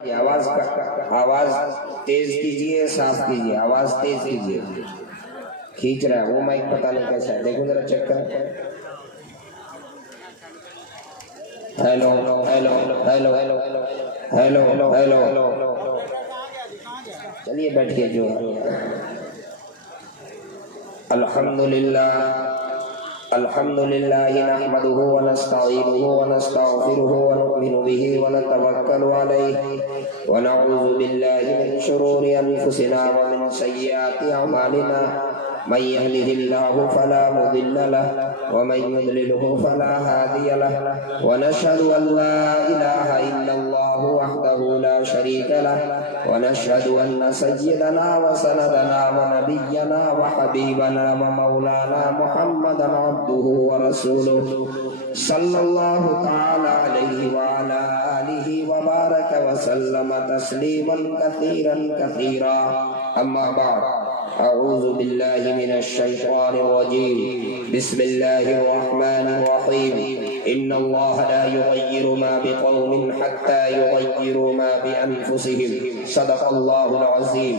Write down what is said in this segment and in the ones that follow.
آواز تیز کیجیے، صاف کیجیے، آواز تیز کیجیے۔ کھینچ رہا ہے وہ مائک، پتہ نہیں کیسا ہے، دیکھو ذرا چیک کریں۔ Hello hello hello hello hello, چلیے بیٹھیے جو الحمدللہ الحمدللہ نحمده ونستعینه ونستغفره ونؤمن به ونتوکل علیہ ونعوذ باللہ من شرور انفسنا ومن سیئات اعمالنا من يهده الله فلا مضل له ومن يضلله فلا هادي له ونشهد ان لا اله الا الله وحده لا شريك له ونشهد ان سيدنا وسندنا ونبينا وحبيبنا ومولانا محمدا عبده ورسوله صلى الله تعالى عليه وعلى آله وبارك وسلم تسليما كثيرا كثيرا اما بعد اعوذ باللہ من الشیطان الرجیم بسم اللہ الرحمن الرحیم ان اللہ لا یغیر ما بقوم حتى یغیروا ما بانفسهم صدق اللہ العظیم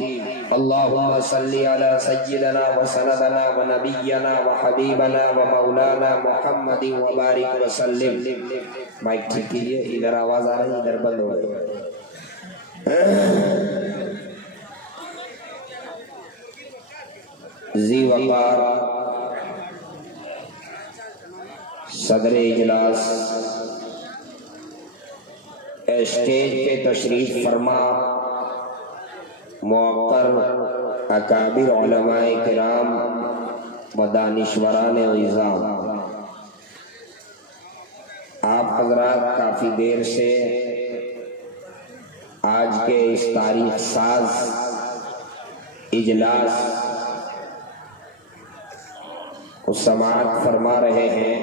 اللہم صلی علی سیدنا وسندنا ونبینا وحبیبنا ومولانا محمد وبارک وسلم۔ مائک ٹھیک کیجئے، ادھر آواز آ رہی ہے، ادھر بند ہو گئی۔ ذی وقار صدر اجلاس، اسٹیج پہ تشریف فرما موقر اکابر علماء کرام و دانشوران عظام، آپ حضرات کافی دیر سے آج کے اس تاریخ ساز اجلاس کو سماعت فرما رہے ہیں۔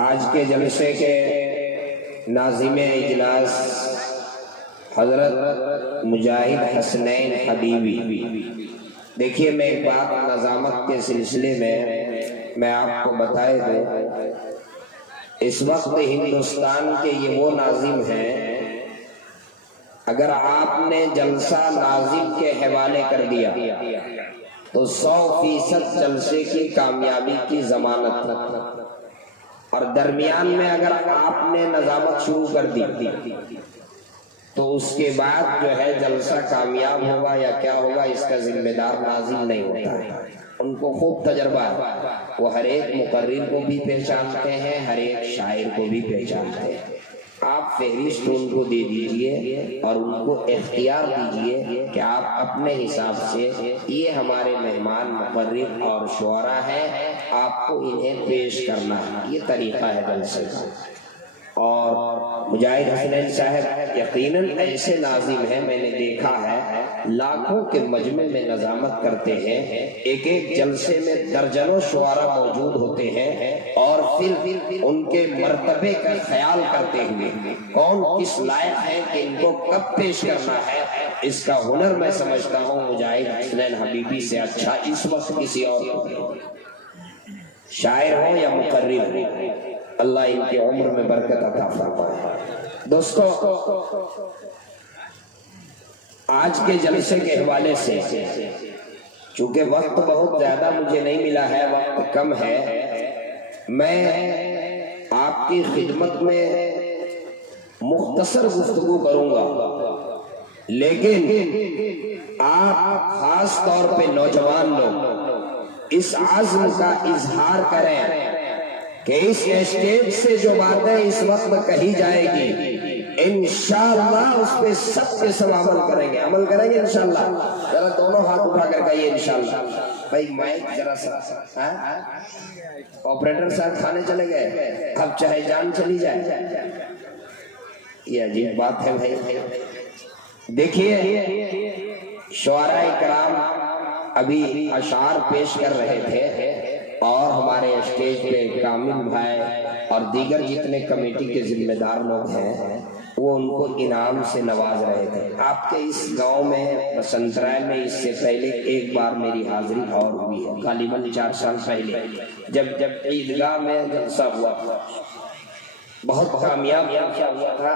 آج کے جلسے کے ناظم اجلاس حضرت مجاہد حسنین حبیبی، دیکھیے میں ایک بات نظامت کے سلسلے میں آپ کو بتائے دوں، اس وقت ہندوستان کے یہ وہ ناظم ہیں، اگر آپ نے جلسہ ناظم کے حوالے کر دیا تو 100% جلسے کی کامیابی کی ضمانت، اور درمیان میں اگر آپ نے نظامت شروع کر دی تو اس کے بعد جو ہے جلسہ کامیاب ہوگا یا کیا ہوگا اس کا ذمہ دار ناظم نہیں ہوتا ہے، ان کو خوب تجربہ ہے، وہ ہر ایک مقرر کو بھی پہچانتے ہیں، ہر ایک شاعر کو بھی پہچانتے ہیں۔ آپ فہرست ان کو دے دیجئے اور ان کو اختیار دیجئے کہ آپ اپنے حساب سے، یہ ہمارے مہمان مقرر اور شعراء ہیں، آپ کو انہیں پیش کرنا ہے، یہ طریقہ ہے جلسے کا۔ اور مجاہد حسنین صاحب یقیناً ایسے ناظم ہیں، میں نے دیکھا ہے لاکھوں کے مجمع میں نظامت کرتے ہیں، ایک ایک جلسے میں درجنوں شعراء موجود ہوتے ہیں، اور پھر ان کے مرتبے کا خیال کرتے ہوئے کون کس لائق ہے کہ ان کو کب پیش کرنا ہے، اس کا ہنر میں سمجھتا ہوں مجاہد حسنین حبیبی سے اچھا اس وقت کسی اور کو، شاعر ہو یا مقرر ہو، اللہ ان کی عمر میں برکت عطا فرمائے۔ دوستو، آج کے جلسے کے حوالے سے چونکہ وقت بہت زیادہ مجھے نہیں ملا ہے، وقت کم ہے، میں آپ کی خدمت میں مختصر گفتگو کروں گا، لیکن آپ خاص طور پہ نوجوان لوگ اس عزم کا اظہار کریں کہ اس اسٹیج سے جو باتیں اس وقت کہی جائے گی انشاءاللہ اس پہ سب کے سب عمل کریں گے انشاءاللہ۔ ذرا دونوں ہاتھ اٹھا کر کہیے انشاءاللہ۔ بھائی مائک ذرا سا، آپریٹر صاحب کھانے چلے گئے، اب چاہے جان چلی جائے، یہ عجیب بات ہے بھائی۔ دیکھیے شعراء کرام ابھی اشعار پیش کر رہے تھے، اور ہمارے اسٹیج پہ کامل بھائی اور دیگر جتنے کمیٹی کے ذمہ دار لوگ ہیں وہ ان کو انعام سے نواز رہے تھے۔ آپ کے اس گاؤں میں بسنترائے میں اس سے پہلے ایک بار میری حاضری اور ہوئی ہے، غالباً 4 سال پہلے، جب عیدگاہ میں جلسہ ہوا، بہت کامیاب واقعہ ہوا تھا.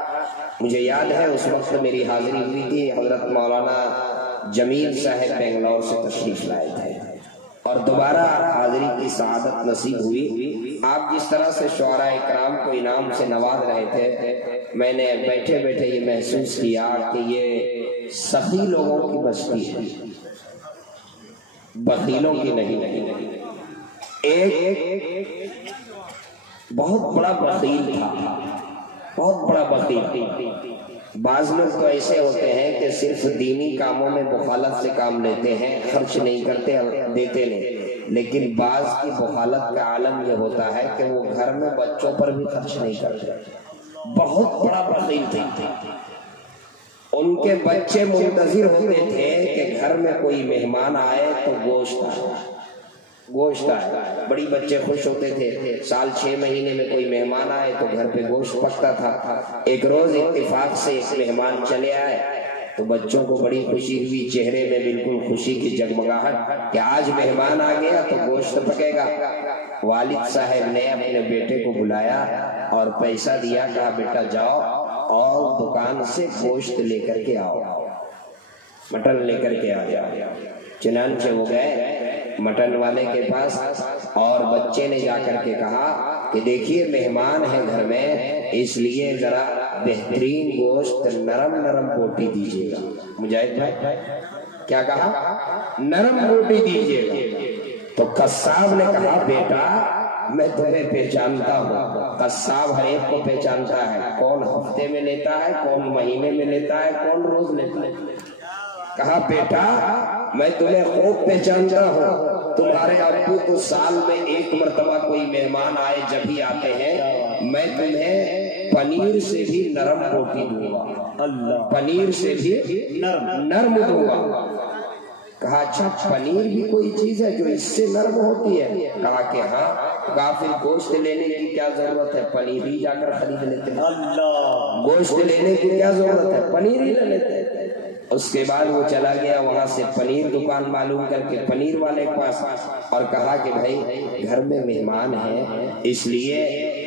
مجھے یاد ہے اس وقت میری حاضری ہوئی تھی. حضرت مولانا جمیل صاحب بنگلور سے تشریف لائے تھے اور دوبارہ حاضری کی سعادت نصیب ہوئی. آپ جس طرح سے شعراء اکرام کو انعام سے نواز رہے تھے، میں نے بیٹھے بیٹھے یہ محسوس کیا کہ یہ سخی لوگوں کی بستی ہے، بخیلوں کی نہیں. ایک بہت بڑا بخیل تھا، بہت بڑا بخیل. بعض لوگ تو ایسے ہوتے ہیں کہ صرف دینی کاموں میں بخالت سے کام لیتے ہیں، خرچ نہیں کرتے، دیتے نہیں. لیکن بعض کی بخالت کا عالم یہ ہوتا ہے کہ وہ گھر میں بچوں پر بھی خرچ نہیں کرتے. بہت بڑا بخیل تھا. ان کے بچے منتظر ہوتے تھے کہ گھر میں کوئی مہمان آئے تو گوشت آئے. بڑی بچے خوش ہوتے تھے. سال 6 مہینے میں کوئی مہمان آئے تو گھر پہ گوشت پکتا تھا. ایک روز اتفاق سے ایک مہمان چلے آئے تو بچوں کو بڑی خوشی ہوئی، چہرے میں بالکل خوشی کی جگمگاہٹ کہ آج مہمان آ گیا تو گوشت پکے گا. والد صاحب نے اپنے بیٹے کو بلایا اور پیسہ دیا، کہا بیٹا جاؤ اور دکان سے گوشت لے کر کے آؤ، مٹن لے کر کے آؤ. چنانچہ وہ گئے مٹن والے کے پاس اور بچے نے جا کر کے کہا کہ دیکھیے مہمان ہے گھر میں، اس لیے ذرا بہترین گوشت نرم نرم بوٹی دیجیے گا. مجاہد بھائی کیا کہا؟ نرم بوٹی دیجیے گا. تو قصاب نے کہا بیٹا میں تمہیں پہچانتا ہوں. قصاب ہر ایک کو پہچانتا ہے، کون ہفتے میں لیتا ہے، کون مہینے میں لیتا ہے، کون روز لیتا ہے. کہا بیٹا میں تمہیں خوب پہچانتا ہوں، تمہارے ابو تو سال میں 1 مرتبہ کوئی مہمان آئے جب ہی آتے ہیں، میں تمہیں پنیر سے بھی نرم روٹی دوں گا، پنیر سے بھی نرم دوں گا. کہا اچھا پنیر بھی کوئی چیز ہے جو اس سے نرم ہوتی ہے؟ کہا کہ ہاں. کہا پھر گوشت لینے کی کیا ضرورت ہے، پنیر ہی جا کر خرید لیتے ہیں. گوشت لینے کی کیا ضرورت ہے، پنیر ہی لے لیتے ہیں. اس کے بعد وہ چلا گیا وہاں سے پنیر دکان معلوم کر کے پنیر والے کے پاس اور کہا کہ بھائی گھر میں مہمان ہیں، اس لیے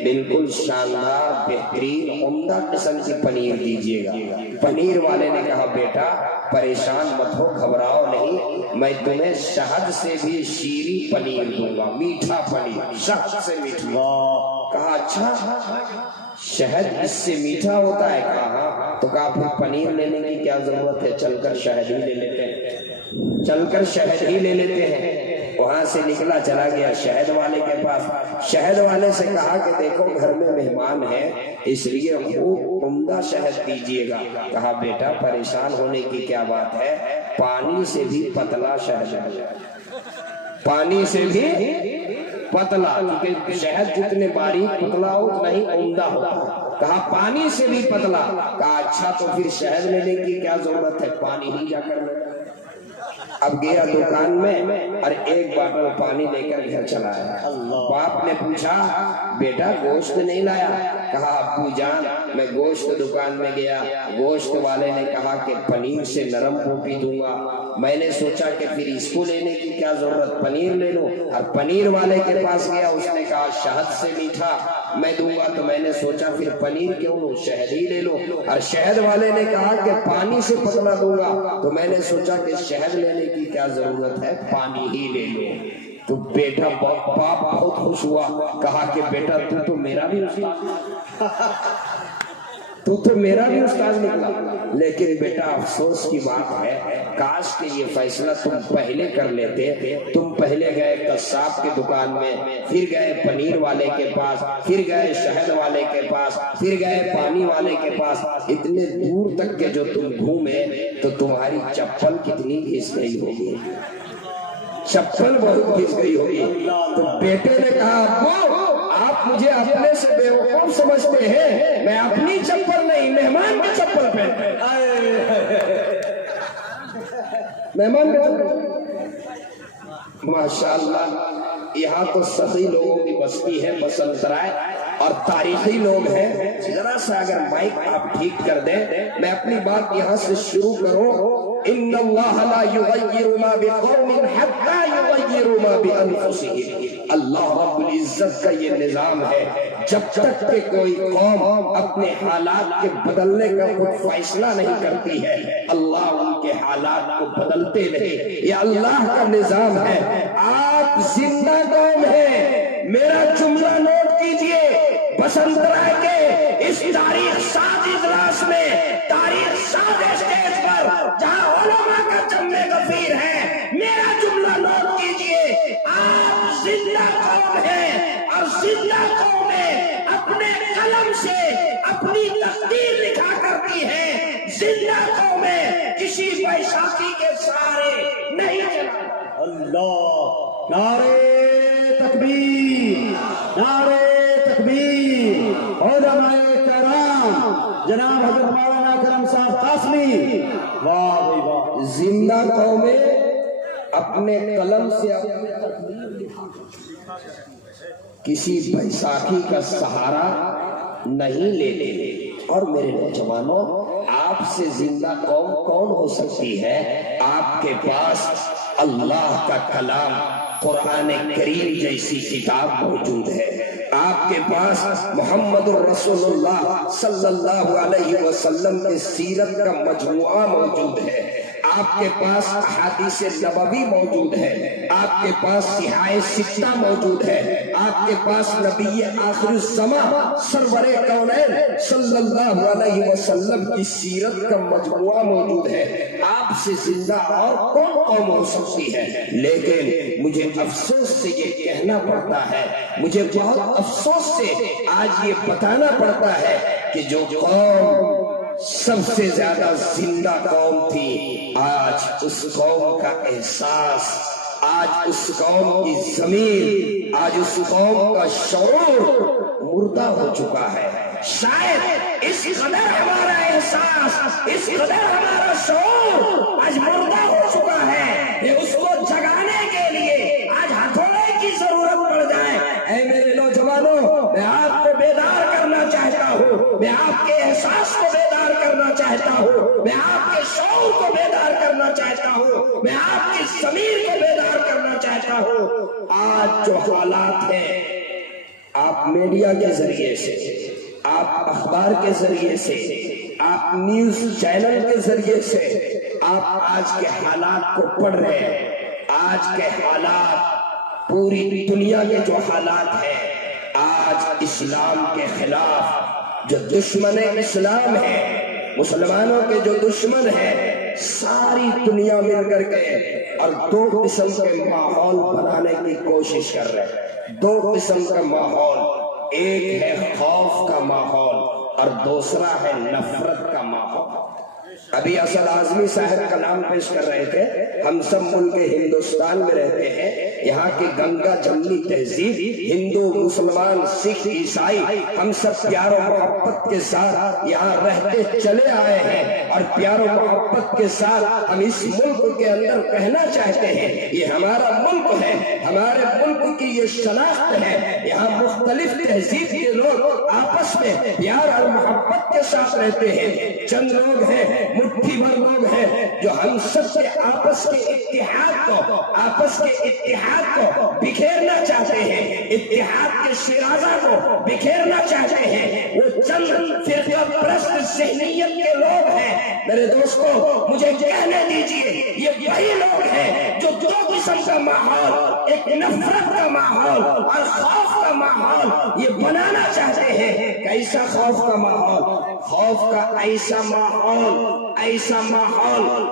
بالکل شاندار بہترین عمدہ قسم کی پنیر دیجیے گا. پنیر والے نے کہا بیٹا پریشان مت ہو، گھبراؤ نہیں، میں تمہیں شہد سے بھی شیریں پنیر دوں گا، میٹھا پنیر، شہد سے میٹھا. کہا اچھا شہد اس سے میٹھا ہوتا ہے؟ کہا ہاں. تو کہا پھر پنیر لینے کی کیا ضرورت ہے، چل کر شہد ہی لے لیتے ہیں، چل کر شہد ہی لے لیتے ہیں. وہاں سے نکلا چلا گیا شہد والے کے پاس. شہد والے سے کہا کہ دیکھو گھر میں مہمان ہیں اس لیے خوب عمدہ شہد دیجیے گا. کہا بیٹا پریشان ہونے کی کیا بات ہے، پانی سے بھی پتلا شہد ہے، پانی سے بھی پتلا، کیونکہ شہد جتنے باریک پتلا ہو اتنا ہی عمدہ ہوتا. کہا پانی سے بھی پتلا. کہا اچھا تو پھر شہد لینے کی کیا ضرورت ہے، پانی ہی جا کر لے. اب گیا دکان میں اور 1 باٹل پانی لے کر گھر چلا آیا. باپ نے پوچھا بیٹا گوشت نہیں لایا؟ کہا ابو جان میں گوشت دکان میں گیا، گوشت والے نے کہا کہ پنیر سے نرم بوٹی دوں گا، میں نے سوچا کہ پھر اس کو لینے کی کیا ضرورت، پنیر لے لو. اور پنیر والے کے پاس گیا، اس نے کہا شہد سے میٹھا میں دوں گا، تو میں نے سوچا پھر پنیر کیوں لوں، شہد ہی لے لو. اور شہد والے نے کہا کہ پانی سے پتلا دوں گا، تو میں نے سوچا کہ شہد لینے کی کیا ضرورت ہے، پانی ہی لے لو. تو بیٹا باپ بہت خوش ہوا، کہا کہ بیٹا تو میرا بھی استاد نکلا. لیکن بیٹا افسوس کی بات ہے، کاش کہ یہ فیصلہ تم پہلے کر لیتے. تم پہلے گئے قصاب کی دکان میں، پھر گئے پنیر والے کے پاس، پھر گئے شہد والے کے پاس، پھر گئے پانی والے کے پاس. اتنے دور تک کے جو تم گھومے تو تمہاری چپل کتنی گھس گئی ہوگی، چپل بہت گھس گئی ہوگی. تو بیٹے نے کہا ابو آپ مجھے اپنے سے بیوقوف سمجھتے ہیں، میں اپنی چپل نہیں مہمان کی چپل پہنتا مہمان کا ماشاءاللہ. یہاں تو سخی لوگوں کی بستی ہے بسنت رائے اور تاریخی لوگ ہیں. ذرا سا اگر مائک آپ ٹھیک کر دیں میں اپنی بات یہاں سے شروع کروں. ان اللہ لا یغیر ما بقوم حتی یغیروا ما بانفسهم. اللہ رب العزت کا یہ نظام ہے، جب تک کہ کوئی قوم اپنے حالات کے بدلنے کا خود فیصلہ نہیں کرتی ہے، اللہ ان کے حالات کو بدلتے نہیں۔ یہ اللہ کا نظام ہے۔ آپ زندہ قوم ہیں۔ میرا جملہ نوٹ کیجئے، بسنت رائے کے اس تاریخ ساز اجلاس میں، تاریخ ساز اسٹیج پر جہاں علماء کا جمع غفیر ہے، میرا جملہ نوٹ کیجئے، آپ زندہ قوم ہیں، اور زندہ قومیں اپنے قلم سے اپنی تقدیر لکھا کرتی ہیں۔ زندہ قومیں کسی بیساکھی کے سہارے نہیں چلا۔ اللہ، نعرے تکبیر، نعرے تکبیر۔ علماء کرام جناب حضرت مولانا کرم صاحب قاسمی، واہ بھائی واہ۔ زندہ قومیں اپنے قلم سے اپنی تقدیر لکھا، کسی بیساکھی کا سہارا نہیں لیتے۔ اور میرے نوجوانوں، آپ سے زندہ قوم کون ہو سکتی ہے؟ آپ کے پاس اللہ کا کلام قرآن کریم جیسی کتاب موجود ہے، آپ کے پاس محمد الرسول اللہ صلی اللہ علیہ وسلم کے سیرت کا مجموعہ موجود ہے، آپ کے پاس احادیث نبوی موجود ہے، آپ کے پاس صحاح ستہ موجود ہے، آپ کے پاس نبی آخر الزمان سرور کونین صلی اللہ علیہ وسلم کی سیرت کا مجموعہ موجود ہے۔ آپ سے زندہ اور کون قوم ہو سکتی ہے؟ لیکن مجھے افسوس سے یہ کہنا پڑتا ہے، مجھے بہت افسوس سے آج یہ بتانا پڑتا ہے کہ جو قوم سب سے زیادہ زندہ قوم تھی، آج اس قوم کا احساس، آج اس قوم کی ضمیر، آج اس قوم کا شعور مردہ ہو چکا ہے۔ شاید اس قدر ہمارا احساس، اس قدر ہمارا شعور آج مردہ ہو چکا ہے کہ اس کو جگانے کے لیے آج ہتھوڑے کی ضرورت پڑ جائے۔ اے میرے نوجوانوں، میں آپ کو بیدار کرنا چاہتا ہوں، میں آپ کے احساس کو بیدار کرنا چاہتا ہوں، میں آپ کے شعور کو بیدار کرنا چاہتا ہوں، میں آپ کی ضمیر کو بیدار کرنا چاہتا ہوں۔ آج جو حالات ہیں، آپ میڈیا کے ذریعے سے، آپ اخبار کے ذریعے سے، آپ نیوز چینل کے ذریعے سے آپ آج کے حالات کو پڑھ رہے ہیں۔ آج کے حالات، پوری دنیا کے جو حالات ہیں، آج اسلام کے خلاف جو دشمن اسلام ہے، مسلمانوں کے جو دشمن ہیں، ساری دنیا مل کر کے اور دو قسم کے ماحول بنانے کی کوشش کر رہے ہیں۔ دو قسم کا ماحول، ایک ہے خوف کا ماحول اور دوسرا ہے نفرت کا ماحول۔ ابھی اسد اعظمی صاحب کا نام پیش کر رہے تھے۔ ہم سب ملک ہندوستان میں رہتے ہیں، یہاں کی گنگا جمنی تہذیب، ہندو مسلمان سکھ عیسائی، ہم سب پیار و محبت کے ساتھ یہاں رہتے چلے آئے ہیں، اور پیار و محبت کے ساتھ ہم اس ملک کے اندر کہنا چاہتے ہیں یہ ہمارا ملک ہے، ہمارے ملک کی یہ شناخت ہے۔ یہاں مختلف تہذیب کے لوگ آپس میں پیار اور محبت کے ساتھ رہتے ہیں۔ چند لوگ ہیں، مٹھی بھر لوگ ہیں، جو ہم سب کے آپس کے اتحاد کو بکھیرنا چاہتے ہیں، اتحاد کے شیرازہ کو بکھیرنا چاہتے ہیں۔ وہ چند فرقہ پرست ذہنیت کے لوگ ہیں۔ میرے دوستو، مجھے کہنے دیجئے، یہ وہی لوگ ہیں جو دو قسم کا ماحول، ایک نفرت کا ماحول اور خوف کا ماحول یہ بنانا چاہتے ہیں۔ کیسا خوف کا ماحول؟ خوف کا ایسا ماحول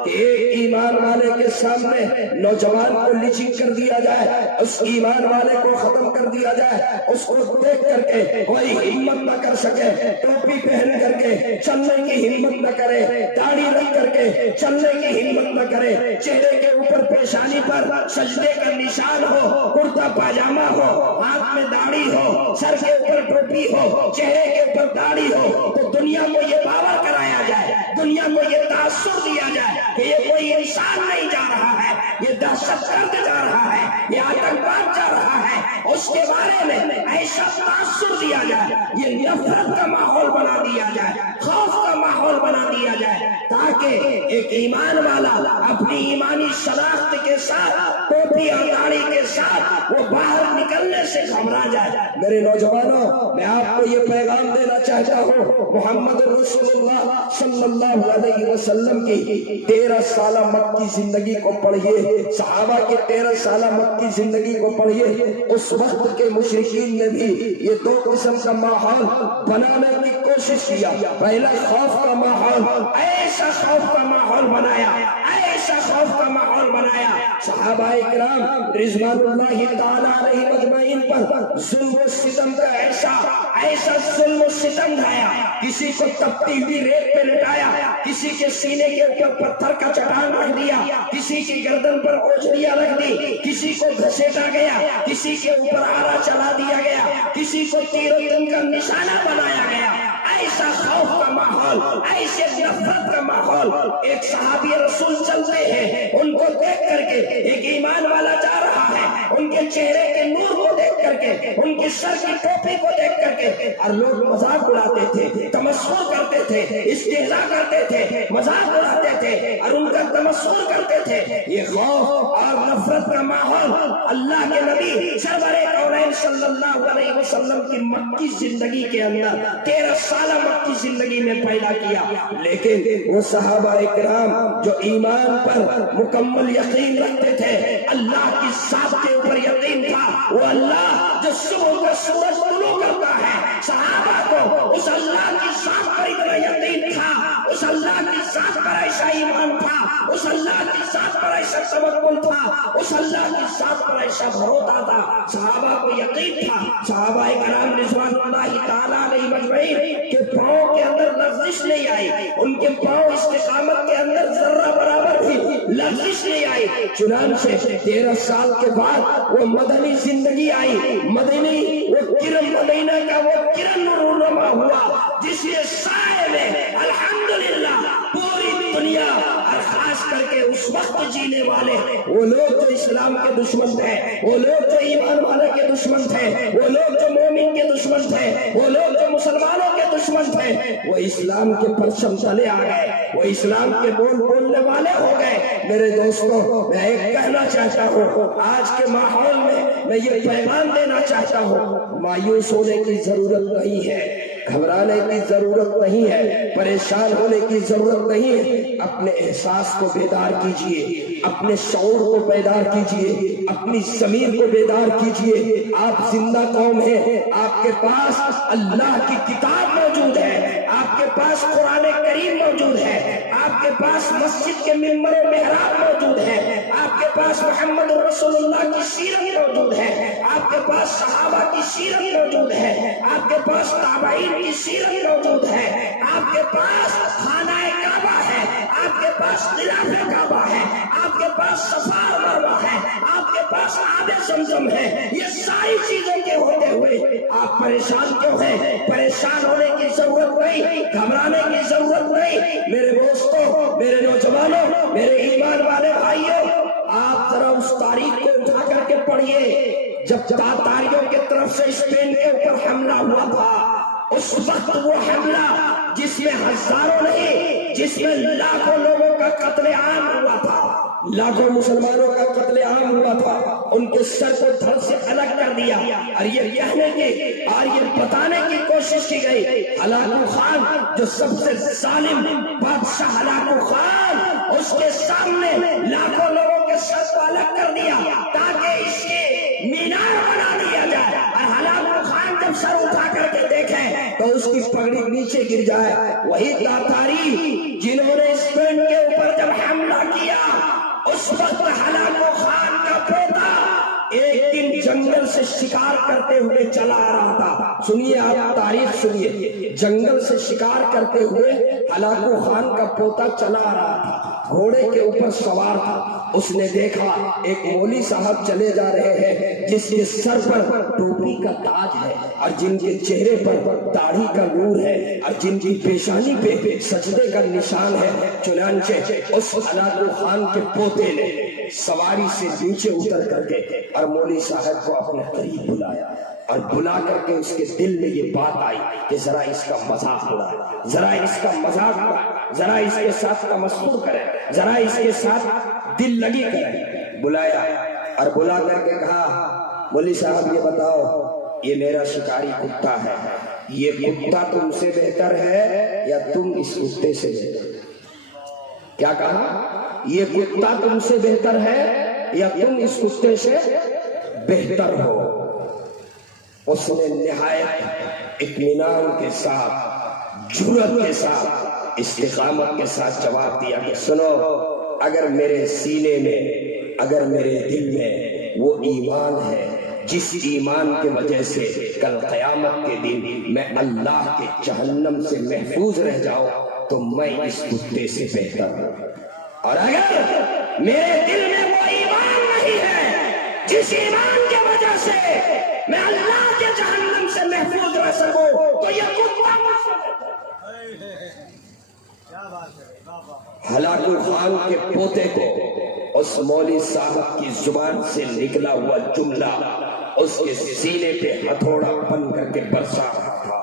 کہ ایک ایمان والے کے سامنے نوجوان کو لچک کر دیا جائے، اس ایمان والے کو ختم کر دیا جائے، اس کو دیکھ کر کے کوئی ہمت نہ کر سکے، ٹوپی پہن کر کے چلنے کی ہمت نہ کرے، داڑھی رکھ کر کے چلنے کی ہمت نہ کرے، چہرے کے اوپر پیشانی پر سجدے کا نشان ہو، کرتا پاجامہ ہو، ہاتھ میں داڑھی ہو، سر کے اوپر ٹوپی ہو، چہرے کے اوپر داڑھی ہو، تو دنیا کو یہ باور کرایا جائے، دنیا کو یہ تاثر دیا جائے کہ یہ کوئی انسان نہیں جا رہا ہے، یہ دہشت گرد جا رہا ہے، یہ آتنکواد جا رہا ہے، اس کے بارے میں ایسا تاثر دیا جائے، یہ نفرت کا ماحول بنا دیا جائے، خوف کا ماحول بنا دیا جائے، تاکہ ایک ایمان والا اپنی ایمانی شناخت کے ساتھ ٹوپی اور داڑھی کے ساتھ وہ باہر نکلنے سے گھبرا جائے۔ میرے نوجوانوں، میں آپ کو یہ پیغام دینا چاہتا ہوں، محمد رسول اللہ صلی اللہ علیہ وسلم کی 13 سالہ مکی زندگی کو پڑھیے، صحابہ کی 13 سالہ مکی زندگی کو پڑھیے۔ اس وقت کے مشرکین نے بھی یہ دو قسم کا ماحول بنانے کی کوشش کیا۔ پہلا خوف کا ماحول، ایسا خوف کا ماحول بنایا، ایسا خوف کا ماحول بنایا، صحابہ اکرام رضوان اللہ تعالیٰ علیہ مجمعین پر ظلم و ستم کا ایسا ظلم و ستم ڈھایا، کسی کو تپتی ہوئی ریت پہ لٹایا، کسی کے سینے کے اوپر پتھر کا چٹان رکھ دیا، کسی کی گردن پر اوجھڑیاں رکھ دی، کسی کو گھسیٹا گیا، کسی کے اوپر آرا چلا دیا گیا، کسی کو تیر و تن کا نشانہ بنایا گیا۔ ایسا خوف کا ماحول، ایسے نفرت کا ماحول۔ ایک صحابی رسول چلتے ہیں، ان کو دیکھ کر کے ایک ایمان والا جا رہا ہے، ان کے چہرے کے نور کو دیکھ کر کے، ان کی سر کی ٹوپی کو دیکھ کر کے، اور لوگ مذاق اڑاتے تھے، تمسخر کرتے تھے، استہزاء کرتے تھے، مذاق اڑاتے تھے اور ان کا تمسخر کرتے تھے۔ یہ خوف اور نفرت کا ماحول اللہ کے نبی سرور کونین صلی اللہ علیہ وسلم کی مکی زندگی کے اندر 13 سالہ مکی زندگی میں پیدا کیا۔ لیکن وہ صحابہ اکرام جو ایمان پر مکمل یقین رکھتے تھے، اللہ کی ذات کے اوپر یقین تھا، وہ اللہ جو صبح کا سورج طلوع کرتا ہے، صحابہ کو اس اللہ کی ذات پر اتنا یقین تھا، اس اللہ کی ذات پر ایسا ایمان تھا، اس اللہ کی ذات پر ایسا توکل تھا، اس اللہ کی ذات پر ایسا بھروسہ تھا، صحابہ کو یقین تھا۔ صحابہ کرام رضوان اللہ تعالیٰ علیہ مجمعین کے پاؤں کے اندر لغزش نہیں آئی، ان کے پاؤں استقامت کے اندر ذرہ برابر بھی لغزش نہیں آئی۔ چنانچہ 13 سال کے بعد وہ مدنی زندگی آئی، مدنی وہ کرم مدینہ کا وہ کرم رونما ہوا، جس کے سائے میں الحمدللہ پوری دنیا اور خاص کر کے اس وقت جینے والے وہ لوگ جو اسلام کے دشمن تھے، وہ لوگ جو ایمان والے کے دشمن تھے، وہ لوگ جو مومن کے دشمن تھے، وہ لوگ جو مسلمانوں کے دشمن تھے، وہ اسلام کے پرچم تلے آ گئے، وہ اسلام کے بولنے والے ہو گئے۔ میرے دوستوں، میں ایک کہنا چاہتا ہوں، آج کے ماحول میں یہ پیغام دینا چاہتا ہوں، مایوس ہونے کی ضرورت نہیں ہے، گھبرانے کی ضرورت نہیں ہے، پریشان ہونے کی ضرورت نہیں ہے۔ اپنے احساس کو بیدار کیجئے، اپنے شعور کو بیدار کیجئے، اپنی ضمیر کو بیدار کیجئے۔ آپ زندہ قوم ہیں، آپ کے پاس اللہ کی کتاب موجود ہے، آپ کے پاس قرآن کریم موجود ہے، آپ کے پاس مسجد کے ممبر و محراب موجود ہے، آپ کے پاس محمد رسول اللہ کی سیرت موجود ہے، آپ کے پاس صحابہ کی سیرت موجود ہے، آپ کے پاس تابعین کی سیرت موجود ہے، آپ کے پاس خانہ کعبہ ہے، آپ کے پاس غلاف کعبہ ہے، آپ کے پاس صفا و مروہ ہے، آپ کے پاس آب زمزم ہے۔ یہ ساری چیزوں کے ہوتے ہوئے آپ پریشان کیوں ہیں؟ پریشان ہونے کی ضرورت نہیں، گھبرانے کی ضرورت نہیں۔ میرے دوستوں، میرے نوجوانوں، میرے ایمان والے بھائیوں، آپ ذرا اس تاریخ کو اٹھا کر کے پڑھیے جب تاتاریوں کی طرف سے اسپین کے اوپر حملہ ہوا تھا۔ اس وقت وہ حملہ جس میں ہزاروں نہیں، جس میں لاکھوں لوگوں کا قتل عام ہوا تھا، لاکھوں مسلمانوں کا قتل عام ہوا تھا، ان کے سر کو دھڑ سے الگ کر دیا، اور یہ کہنے کی اور یہ بتانے کی کوشش کی گئی، ہلاکو خان جو سب سے ظالم بادشاہ ہلاکو خان، اس کے سامنے لاکھوں لوگوں کے سر کو الگ کر دیا تاکہ اس کے مینار بنا دیا جائے، اور ہلاکو خان جب سر اٹھا کر کے دیکھے تو اس کی پگڑی نیچے گر جائے۔ وہی تاتاری جنہوں نے اسپین کے اوپر جب حملہ کیا، اس وقت ہلاکو خان کا پوتا ایک دن جنگل سے شکار کرتے ہوئے چلا آ رہا تھا۔ سنیے، آپ تاریخ سنیے، جنگل سے شکار کرتے ہوئے ہلاکو خان کا پوتا چلا آ رہا تھا، گھوڑے کے اوپر سوار تھا، اس نے دیکھا ایک مولوی صاحب چلے جا رہے ہیں جس کے سر پر ٹوپی کا تاج ہے اور جن کے چہرے پر داڑھی کا نور ہے اور جن کی پیشانی پہ سجدے کا نشان ہے۔ چنانچہ اس ہلاکو خان کے پوتے نے سواری سے نیچے اتر کر کے اور مولوی صاحب کو اپنے قریب بلایا اور بلا کر کے اس کے دل میں یہ بات آئی کہ ذرا اس کا مذاق اڑائے، ذرا اس کا مذاق اڑائے، ذرا اس کے ساتھ تمسخر کرے، ذرا اس کے ساتھ دل لگی کرے۔ بلایا اور بلا کر کے کہا مولوی صاحب یہ بتاؤ، یہ میرا شکاری کتا ہے، یہ کتا تم سے بہتر ہے یا تم اس کتے سے بہتر؟ کیا کہا؟ یہ کتا تم سے بہتر ہے یا تم اس کتے سے بہتر ہو؟ اس نے نہایت اطمینان کے ساتھ، جرأت کے ساتھ، استقامت کے ساتھ جواب دیا کہ سنو، اگر میرے سینے میں، اگر میرے دل میں وہ ایمان ہے جس ایمان کی وجہ سے کل قیامت کے دن میں اللہ کے جہنم سے محفوظ رہ جاؤں تو میں اس کتے سے بہتر ہوں، اور اگر میرے دل میں وہ ایمان نہیں ہے جس ایمان کی وجہ سے میں اللہ کے جہنم سے محفوظ رہ سکوں تو یہ کتا مجھ سے بہتر ہے۔ ہلاکو خان کے پوتے کو اس مولوی صاحب کی زبان سے نکلا ہوا جملہ اس کے سینے پہ ہتھوڑا بن کر کے برسا رہا تھا۔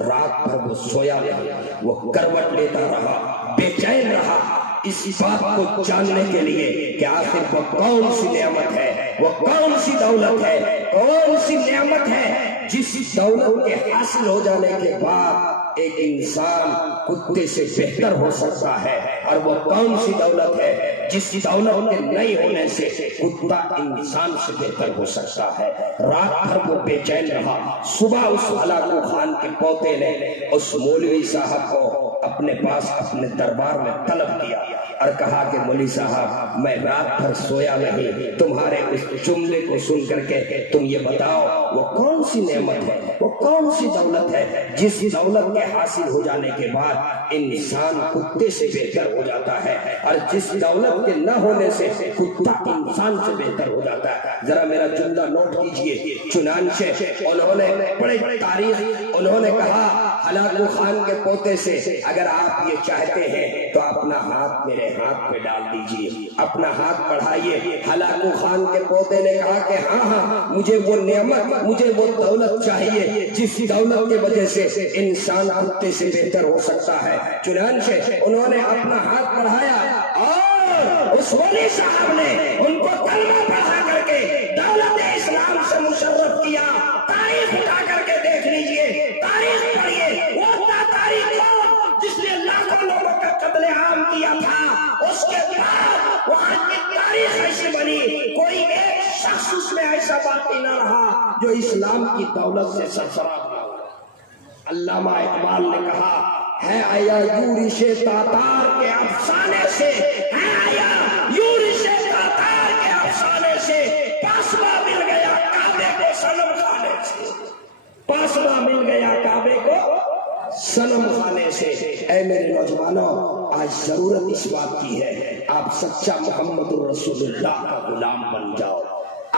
رات بھر وہ سویا نہیں، وہ کروٹ لیتا رہا، بے چین رہا اس بات کو جاننے کے لیے کہ آخر وہ کون سی نعمت ہے، وہ کون سی دولت ہے، کون سی نعمت ہے جس دولت کے حاصل ہو جانے کے بعد ایک انسان کتے سے بہتر ہو سکتا ہے، اور وہ کون سی دولت ہے جس دولت کے نہیں ہونے سے کتا انسان سے بہتر ہو سکتا ہے۔ رات بھر وہ بے چین رہا۔ صبح اس ہلاکو خان کے پوتے نے اس مولوی صاحب کو اپنے پاس اپنے دربار میں طلب کیا اور کہا کہ مولوی صاحب میں رات بھر سویا نہیں، تمہارے اس جملے کو سن کر کے تم یہ بتاؤ وہ کون سی نعمت ہے، وہ کون سی دولت ہے جس دولت کے حاصل ہو جانے کے بعد انسان کتے سے بہتر ہو جاتا ہے، اور جس دولت کے نہ ہونے سے کتا انسان سے بہتر ہو جاتا ہے۔ ذرا میرا جملہ نوٹ کیجئے۔ چنانچہ انہوں نے بڑے تاریخ، انہوں نے کہا ہلاکو خان کے پوتے سے اگر آپ یہ چاہتے ہیں تو اپنا ہاتھ میرے ہاتھ پہ ڈال دیجئے، اپنا ہاتھ بڑھائیے۔ ہلاکو خان کے پوتے نے کہا کہ ہاں مجھے وہ نعمت، مجھے وہ دولت چاہیے جس دولت کی وجہ سے انسان کتے سے بہتر ہو سکتا ہے۔ چنانچہ انہوں نے اپنا ہاتھ بڑھایا اور اس ولی صاحب نے ان کو کلمہ پڑھا کر کے دولت اسلام سے مشرف کیا۔ تاریخ اٹھا کر کے دیکھ لیجئے، تاریخ پڑھیے، وہ تاریخ جس نے لاکھوں لوگوں کا قتل عام کیا تھا، اس کے بعد وہاں کی تاریخ ایسی بنی، کوئی ایک شخص اس میں ایسا باقی نہ رہا جو اسلام کی دولت سے سرفراز نہ ہو۔ علامہ اقبال نے کہا ہے آیا یورش تاتار کے افسانے سے، ہے آیا یورش تاتار کے افسانے سے، پاسبہ مل گیا کعبے کو صنم خانے سے، پاسبہ مل گیا کعبے کو صنم خانے سے۔ اے میرے نوجوانوں، آج ضرورت اس بات کی ہے آپ سچا محمد الرسول اللہ کا غلام بن جاؤ،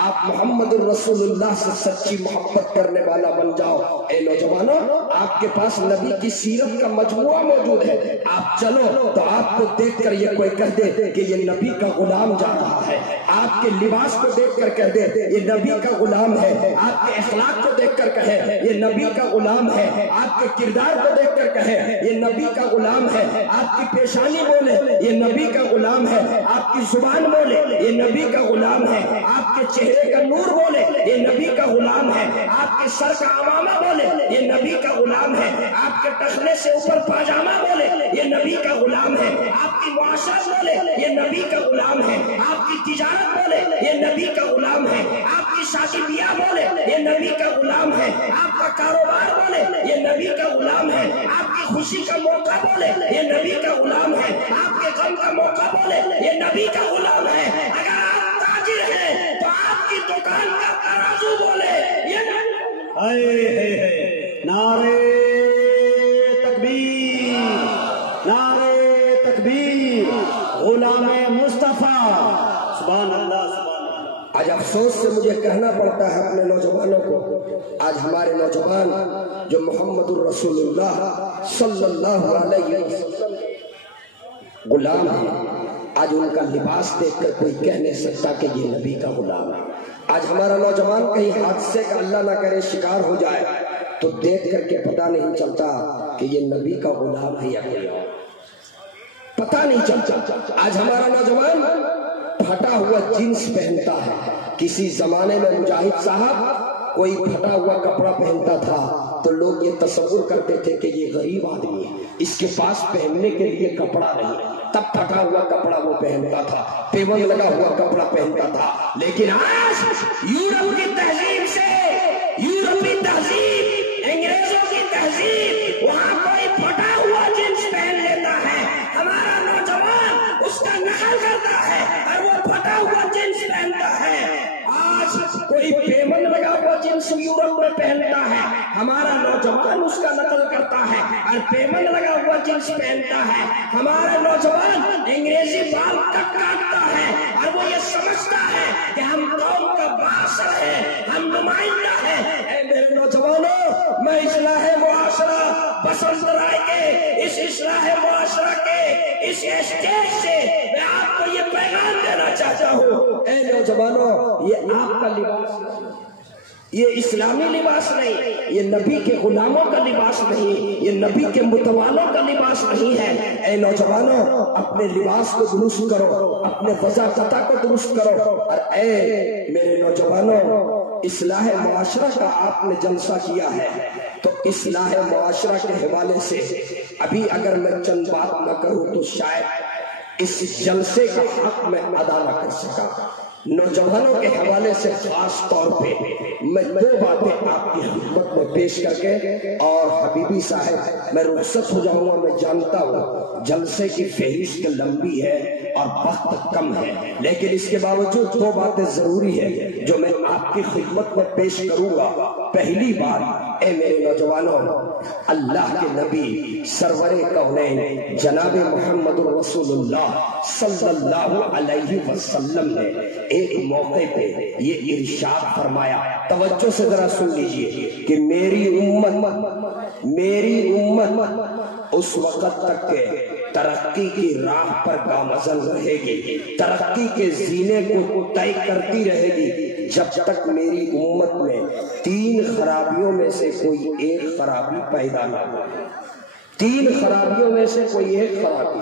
آپ محمد الرسول اللہ سے سچی محبت کرنے والا بن جاؤ۔ اے نوجوانوں، آپ کے پاس نبی کی سیرت کا مجموعہ موجود ہے، آپ چلو تو آپ کو دیکھ کر یہ کوئی کہہ دے کہ یہ نبی کا غلام جا رہا ہے، آپ کے لباس کو دیکھ کر کہہ دے یہ نبی کا غلام ہے، آپ کے اخلاق کو دیکھ کر کہے یہ نبی کا غلام ہے، آپ کے کردار کو دیکھ کر کہے یہ نبی کا غلام ہے، آپ کی پیشانی بولے یہ نبی کا غلام ہے، آپ کی زبان بولے یہ نبی کا غلام ہے، آپ کے چہرے کا نور بولے یہ نبی کا غلام ہے، آپ کے سر کا امامہ بولے یہ نبی کا غلام ہے، آپ کے ٹخنے سے اوپر پاجامہ بولے یہ نبی کا غلام ہے، آپ کی معاشرت بولے یہ نبی کا غلام ہے، آپ کی تجارت بولے یہ نبی کا غلام ہے، آپ کی شادی بیاہ بولے یہ نبی کا غلام ہے، آپ کا کاروبار بولے یہ نبی کا غلام ہے، آپ کی خوشی کا موقع بولے یہ نبی کا غلام ہے، آپ کے غم کا موقع بولے یہ نبی کا غلام ہے۔ اگر آپ تاجر ہیں تو آپ کی دکان کا ترازو بولے یہ نعرے تکبیر، نعرے تکبیر، غلام مصطفیٰ افسوس سے مجھے کہنا پڑتا ہے اپنے نوجوانوں کو، آج ہمارے نوجوان جو محمد الرسول اللہ صلی اللہ علیہ وسلم غلام ہیں، آج ان کا لباس دیکھ کر کوئی کہہ نہیں سکتا کہ یہ نبی کا غلام ہے۔ آج ہمارا نوجوان کہیں حادثے کا اللہ نہ کرے شکار ہو جائے تو دیکھ کر کے پتہ نہیں چلتا کہ یہ نبی کا غلام ہے یا کوئی اور، پتہ نہیں چلتا۔ آج ہمارا نوجوان پھٹا ہوا جینس پہنتا ہے۔ کسی زمانے میں مجاہد صاحب کوئی پھٹا ہوا کپڑا پہنتا تھا تو لوگ یہ تصور کرتے تھے کہ یہ غریب آدمی ہے، اس کے پاس پہننے کے لیے کپڑا نہیں، تب پھٹا ہوا کپڑا وہ پہنتا تھا، پیون لگا ہوا کپڑا پہنتا تھا۔ لیکن آج یورپ کی تہذیب سے، یورپی تہذیب، انگریزوں کی تہذیب، وہاں کوئی پھٹا ہوا جینس پہن لیتا ہے، ہمارا نوجوان اس کا نقل کرتا ہے اور وہ پھٹا ہوا جینس پہنتا ہے۔ آج کوئی پیمن لگا ہوا جینس یورپ میں پہنتا ہے، ہمارا نوجوان اس کا نقل کرتا ہے اور پیمن لگا ہوا جینس پہنتا ہے۔ ہمارا نوجوان انگریزی بال تک کاٹتا ہے اور وہ یہ سمجھتا ہے کہ ہم قوم کا باعثر ہے، ہم نمائندہ ہیں۔ اے میرے نوجوانوں، میں اصلاح معاشرہ بسنت رائے کے اس اصلاح معاشرہ کے اس اسٹیج سے میں آپ کو یہ پیغام دینا چاہتا ہوں، اے نوجوانوں، یہ آپ کا لباس نہیں، یہ اسلامی لباس نہیں، یہ نبی کے غلاموں کا لباس نہیں، یہ نبی کے متوالوں کا لباس نہیں ہے۔ اے نوجوانوں، اپنے لباس کو درست کرو، اپنے وضاحت کو درست کرو، اور اے میرے نوجوانوں، اصلاح معاشرہ کا آپ نے جلسہ کیا ہے تو اصلاح معاشرہ کے حوالے سے ابھی اگر میں چند بات نہ کروں تو شاید اس جلسے کا حق میں ادا نہ کر سکا۔ نوجوانوں کے حوالے سے خاص طور پہ میں دو باتیں آپ کی خدمت میں پیش کر کے اور حبیبی صاحب میں رخصت ہو جاؤں گا۔ میں جانتا ہوں جلسے کی فہرست لمبی ہے اور وقت کم ہے، لیکن اس کے باوجود دو باتیں ضروری ہے جو میں آپ کی خدمت میں پیش کروں گا۔ پہلی بات، اے میرے نوجوانوں، اللہ کے نبی سرور کونین جناب محمد الرسول اللہ صلی اللہ علیہ وسلم نے ایک موقع پہ یہ ارشاد فرمایا، توجہ سے ذرا سن لیجئے کہ میری امت اس وقت تک کے ترقی کی راہ پر گامزن رہے گی، ترقی کے زینے کو طے کرتی رہے گی جب تک میری امت میں 3 خرابیوں میں سے کوئی ایک خرابی پیدا نہ ہو۔ 3 خرابیوں میں سے کوئی ایک خرابی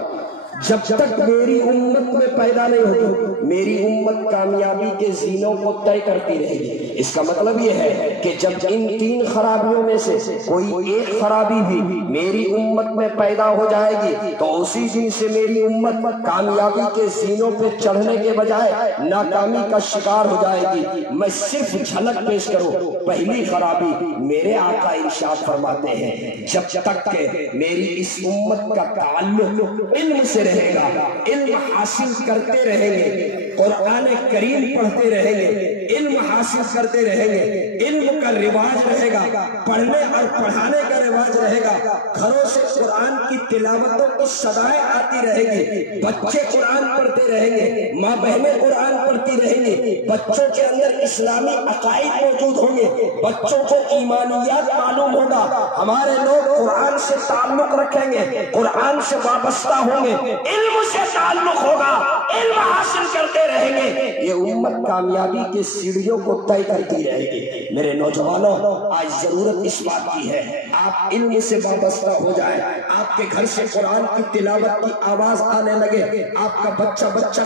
جب تک میری امت میں پیدا نہیں ہوگی، میری امت کامیابی کے زینوں کو طے کرتی رہے گی۔ اس کا مطلب یہ ہے کہ جب ان 3 خرابیوں میں سے کوئی ایک خرابی بھی میری امت میں پیدا ہو جائے گی تو اسی دن سے میری امت کامیابی کے زینوں پہ چڑھنے کے بجائے ناکامی کا شکار ہو جائے گی۔ میں صرف جھلک پیش کروں، پہلی خرابی میرے آقا ارشاد فرماتے ہیں جب تک کہ میری اس امت کا تعلق علم سے رہے گا، علم حاصل کرتے رہیں گے، قرآن کریم پڑھتے رہیں گے، علم حاصل کرتے رہیں گے، علم کا رواج رہے گا، پڑھنے اور پڑھانے کا رواج رہے گا، گھروں سے قرآن کی تلاوتوں کی صدائیں آتی رہیں گی، بچے قرآن پڑھتے رہیں گے، ماں بہنیں قرآن پڑھتی رہیں گی، بچوں کے اندر اسلامی عقائد موجود ہوں گے، بچوں کو ایمانیات معلوم ہوگا، ہمارے لوگ قرآن سے تعلق رکھیں گے، قرآن سے وابستہ ہوں گے، علم سے تعلق ہوگا، علم حاصل کرتے رہیں گے، یہ امت کامیابی کے سیڑھیوں کو طے کرتی رہے گی۔ میرے نوجوانوں، آج ضرورت اس بات کی ہے آپ علم سے وابستہ ہو جائیں، آپ کے گھر سے قرآن کی تلاوت کی آواز آنے لگے، آپ کا بچہ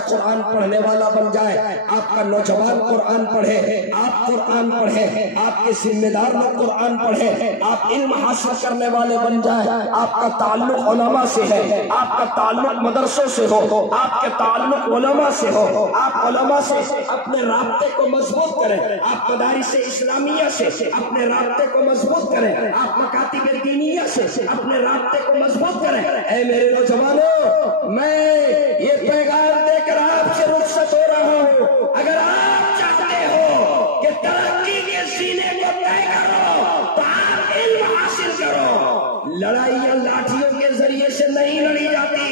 قرآن پڑھنے والا بن جائے، آپ کا نوجوان قرآن پڑھے، آپ قرآن پڑھے، آپ کے ذمہ دار لوگ قرآن پڑھے، آپ علم حاصل کرنے والے بن جائیں، آپ کا تعلق علماء سے ہے، آپ کا تعلق مدرسوں سے ہو، آپ کے تعلق علماء سے ہو، آپ علماء سے اپنے رابطے کو مضبوط کریں، آپ مدارس اسلامیہ سے اپنے رابطے کو مضبوط کریں، آپ مکاتب دینیہ سے اپنے رابطے کو مضبوط کریں۔ اے میرے نوجوانوں، میں یہ پیغام دے کر آپ سے رخصت ہو رہا ہوں، اگر آپ چاہتے ہو کہ ترقی کے سینے کو طے کرو تو آپ علم حاصل کرو۔ لڑائیاں لاٹھیوں کے ذریعے سے نہیں لڑی جاتی،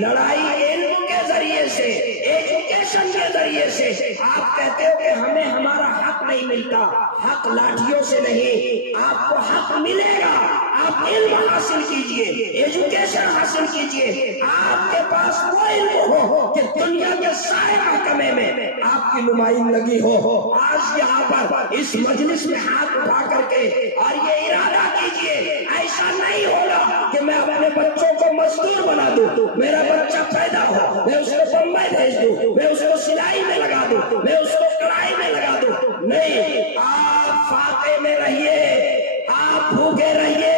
لڑائی علم کے ذریعے سے، ایجوکیشن کے ذریعے سے آپ کہتے ہو کہ ہمیں ہمارا حق نہیں ملتا، حق لاٹھیوں سے نہیں، آپ کو حق ملے گا۔ آپ علم حاصل کیجئے، ایجوکیشن حاصل کیجئے، آپ کے پاس وہ علم ہو کہ دنیا کے سارے محکمے میں آپ کی نمائندگی ہو۔ آج یہاں پر اس مجلس میں ہاتھ اٹھا کر کے اور یہ ارادہ کیجئے، ایسا نہیں ہوگا کہ میں اپنے بچوں کو مزدور بنا دوں، میرا بچہ پیدا ہو میں اس کو بمبئی بھیج دوں، میں اس کو سلائی میں لگا دوں، میں اس کو کڑھائی میں لگا دوں۔ نہیں، آپ فاقے میں رہیے، آپ بھوکے رہیے۔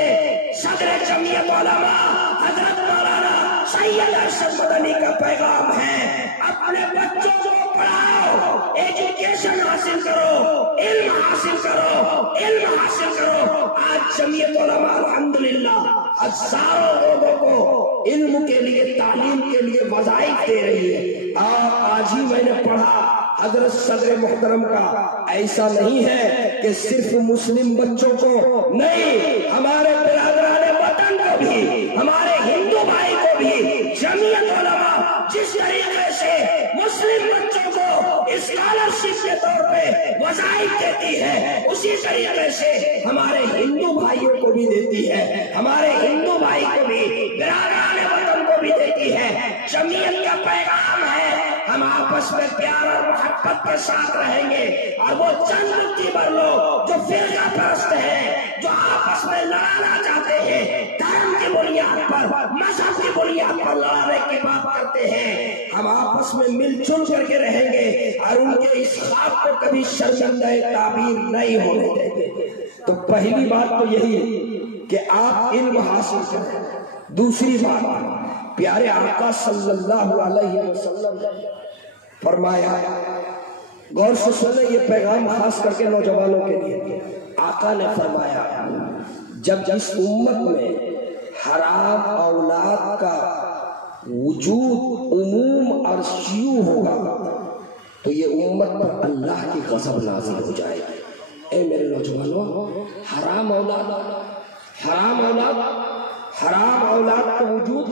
صدر جمعیت علماء حضرت مولانا سید ارشد مدنی کا پیغام ہے، اپنے بچوں کو پڑھاؤ، ایجوکیشن حاصل کرو، علم حاصل کرو، علم حاصل کرو۔ آج جمعیت علماء الحمدللہ ہزاروں لوگوں کو علم کے لیے، تعلیم کے لیے وظائف دے رہی ہے۔ آج ہی میں نے پڑھا حضرت صدر محترم کا، ایسا نہیں ہے کہ صرف مسلم بچوں کو، نہیں، ہمارے برادران وطن کو بھی، ہمارے ہندو بھائی کو بھی جمعیت علماء جس طریقے سے مسلم بچوں کو اسکالرشپ کے طور پہ وظائف دیتی ہے، اسی طریقے سے ہمارے ہندو بھائیوں کو بھی دیتی ہے، ہمارے ہندو بھائی کو بھی، برادران وطن کو بھی دیتی ہے۔ جمعیت کا پیغام ہے، ہم آپس میں پیار اور محبت کے ساتھ رہیں گے، اور وہ چند یوٹیوبر لوگ جو فرقہ پرست ہیں، جو آپس میں لڑانا چاہتے ہیں، دھرم کی بنیاد پر، مذہب کی بنیاد پر لڑانے کی بات کرتے ہیں، ہم آپس میں مل جل کر کے رہیں گے اور ان کے اس خواب کو کبھی شرمندہ تعبیر نہیں ہونے دیں گے۔ تو پہلی بات تو یہی ہے کہ آپ علم حاصل کریں۔ دوسری بات، پیارے آقا صلی اللہ علیہ وسلم فرمایا، غور سے سنیں، یہ پیغام خاص کر کے نوجوانوں کے لیے۔ آقا نے فرمایا، جب اس امت میں حرام اولاد کا وجود عموم اور شیوع ہوگا تو یہ امت پر اللہ کی غضب نازل ہو جائے گی۔ اے میرے نوجوانوں، حرام اولاد، حرام اولاد، حرام اولاد کا وجود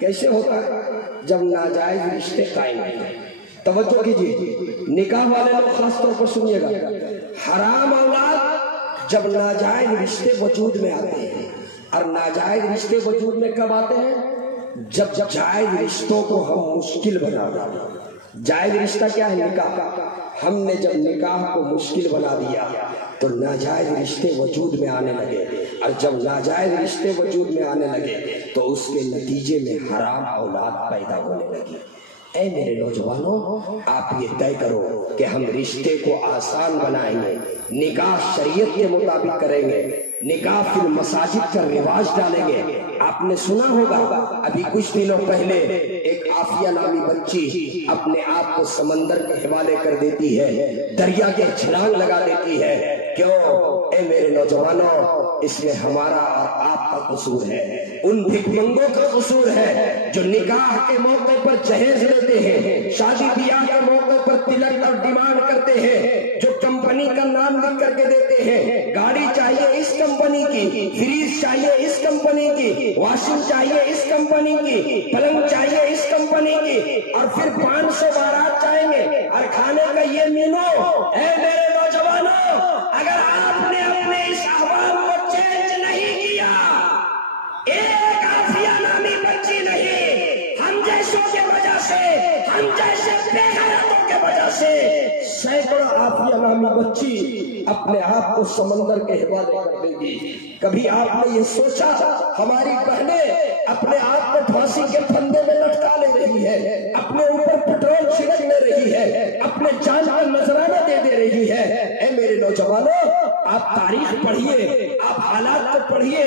کیسے ہوتا ہے؟ جب ناجائز رشتے قائم ہوتے ہیں۔ توجہ کیجیے، نکاح والے لوگ خاص طور پر سنیے گا، حرام اولاد جب ناجائز رشتے وجود میں آتے ہیں، اور ناجائز رشتے وجود میں کب آتے ہیں؟ جب جائز رشتوں کو ہم مشکل بنا دیتے ہیں۔ جائز رشتہ کیا ہے؟ نکاح۔ ہم نے جب نکاح کو مشکل بنا دیا تو ناجائز رشتے وجود میں آنے لگے، اور جب ناجائز رشتے وجود میں آنے لگے تو اس کے نتیجے میں حرام اولاد پیدا ہونے لگی۔ اے میرے نوجوانوں، آپ یہ طے کرو کہ ہم رشتے کو آسان بنائیں گے، نکاح شریعت کے مطابق کریں گے، نکاح فی المساجد کا رواج ڈالیں گے۔ آپ نے سنا ہوگا ابھی کچھ دنوں پہلے ایک عافیہ نامی بچی اپنے آپ کو سمندر کے حوالے کر دیتی ہے، دریا کے چھلانگ لگا دیتی ہے۔ کیوں؟ اے میرے نوجوانوں، اس میں ہمارا اور آپ کا قصور ہے، ان بھکمنگوں کا قصور ہے جو نکاح کے موقع پر جہیز لیتے ہیں، شادی بیاہ کے موقع پر تلک اور ڈیمانڈ کرتے ہیں، جو کمپنی کا نام لکھ کر کے دیتے ہیں، گاڑی چاہیے اس کمپنی کی، فریج چاہیے اس کمپنی کی، واشنگ چاہیے اس کمپنی کی، پلنگ چاہیے اس کمپنی کی، اور پھر 500 بارات چاہیں گے اور کھانے کا یہ مینو۔ اے میرے نوجوانوں، اگر آپ نے اپنے اس احوال کو چینج نہیں کیا، ایک عافیہ نامی بچی نہیں، ہم جیسوں کے وجہ سے، ہم جیسے بے غیرتوں کے وجہ سے سینکڑوں عافیہ نامی بچی اپنے آپ کو سمندر کے حوالے کر دے گی۔ کبھی آپ نے یہ سوچا ہماری بہنیں اپنے آپ کو پھانسی کے پھندے میں لٹکا لے رہی ہے، اپنے اوپر پٹرول چھڑک لے رہی ہے، اپنے جان کا نذرانہ دے دے رہی ہے۔ اے میرے نوجوانوں، آپ تاریخ پڑھیے، آپ حالات کو پڑھیے،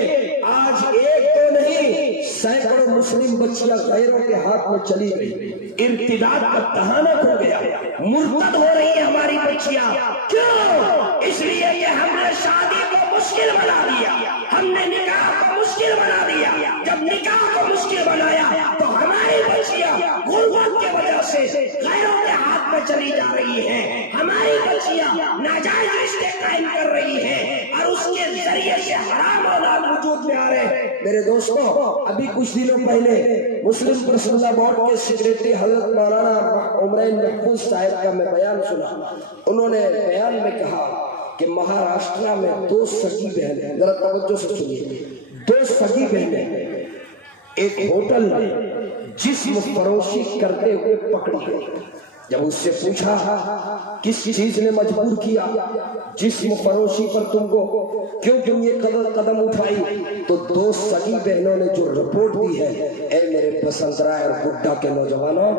آج ایک تو نہیں، سینکڑوں مسلم بچیاں غیروں کے ہاتھ میں چلی گئی، ارتداد کا تہانہ کھل گیا، مرتد ہو رہی ہیں ہماری بچیاں۔ کیوں؟ اس لیے کہ ہم نے شادی کو مشکل بنا دیا، ہم نے نکاح کو مشکل بنا دیا۔ جب نکاح کو مشکل بنایا تو ہماری بچیاں غربت کی وجہ سے، غیروں کے ہاتھ میں چلی جا رہی ہیں، ہماری بچیاں ناجائز رشتے قائم کر رہی ہیں اور اس کے ذریعے سے حرام اولاد وجود میں آ رہے ہیں۔ میرے دوستوں، ابھی کچھ دنوں پہلے مسلم پرسنل لا بورڈ کے سیکریٹری حضرت مولانا عمرین محفوظ صاحب کا میں بیان سنا۔ انہوں نے بیان میں کہا کہ مہاراشٹر میں 2 سگی بہنیں، ذرا توجہ سے سنیے، 2 سگی بہنیں ایک ہوٹل میں جسم فروشی کرتے ہوئے پکڑی گئی۔ جب اس سے پوچھا کس چیز نے مجبور کیا جسم فروشی پر تم کو، کیوں تم یہ قدم اٹھائی، تو 2 سگی بہنوں نے جو رپورٹ دی ہے، اے میرے پسند رائے اور گڈا کے نوجوانوں،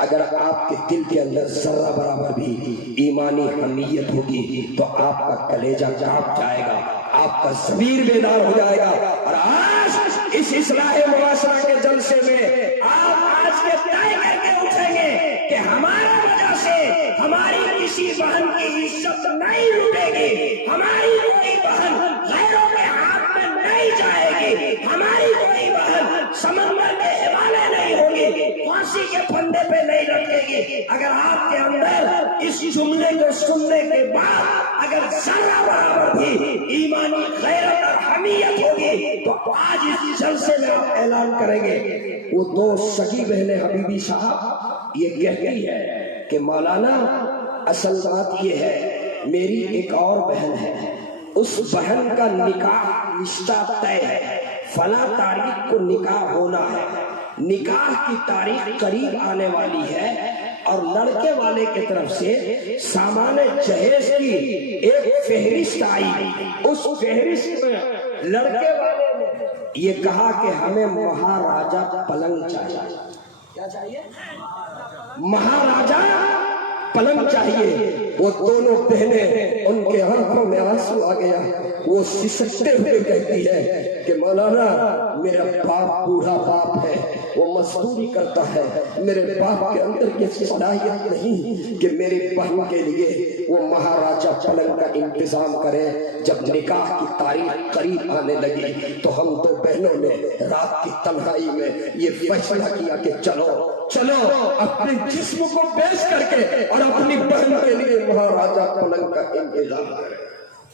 اگر آپ کے دل کے اندر ذرہ برابر بھی ایمانی حمیت ہوگی تو آپ کا کلیجہ کانپ جائے گا، آپ کا ضمیر بیدار ہو جائے گا۔ اور آج اس اصلاح معاشرہ کے جلسے میں آپ آج کے طے کر کے اٹھیں گے کہ ہماری وجہ سے ہماری کسی بہن کی عزت نہیں لوٹے گی، ہماری کوئی بہن غیروں کے ہاتھ میں نہیں جائے گی، ہماری کوئی بہن سمندر کے حوالے نہیں ہوگی، پھانسی کے پھندے پہ نہیں لٹکے گی۔ اگر آپ کے اندر اس جملے کو سننے کے بعد اگر ذرہ برابر بھی ایمانی غیرت اور حمیت ہوگی تو آج اس جلسے میں آپ اعلان کریں گے۔ وہ 2 سگی بہنیں حبیبی صاحب یہ کہتی ہے کہ مولانا اصل بات یہ ہے، میری ایک اور بہن ہے، اس بہن کا نکاح رشتہ طے ہے، فلاں تاریخ کو نکاح ہونا ہے، نکاح کی تاریخ قریب آنے والی ہے اور لڑکے والے کی طرف سے سامان جہیز کی ایک فہرست آئی، اس فہرست میں لڑکے والے نے یہ کہا کہ ہمیں مہاراجا پلنگ چاہیے۔ کیا چاہیے؟ مہاراجا پلنگ چاہیے۔ وہ دونوں بہنیں، ان کے آنکھوں میں آنسو آ گیا، وہ سسکتے ہوئے کہتی ہے کہ مولانا میرا باپ بوڑھا باپ ہے، وہ مزدوری کرتا ہے، میرے باپ کے اندر یہ صلاحیت نہیں کہ میری بہن کے لیے وہ مہاراجا پلنگ کا انتظام کرے۔ جب نکاح کی تاریخ قریب آنے لگی تو ہم 2 بہنوں نے رات کی تنہائی میں یہ فیصلہ کیا کہ چلو اپنے جسم کو بیچ کر کے اور اپنی بہن کے لیے مہاراجا پلنگ کا انتظام کریں۔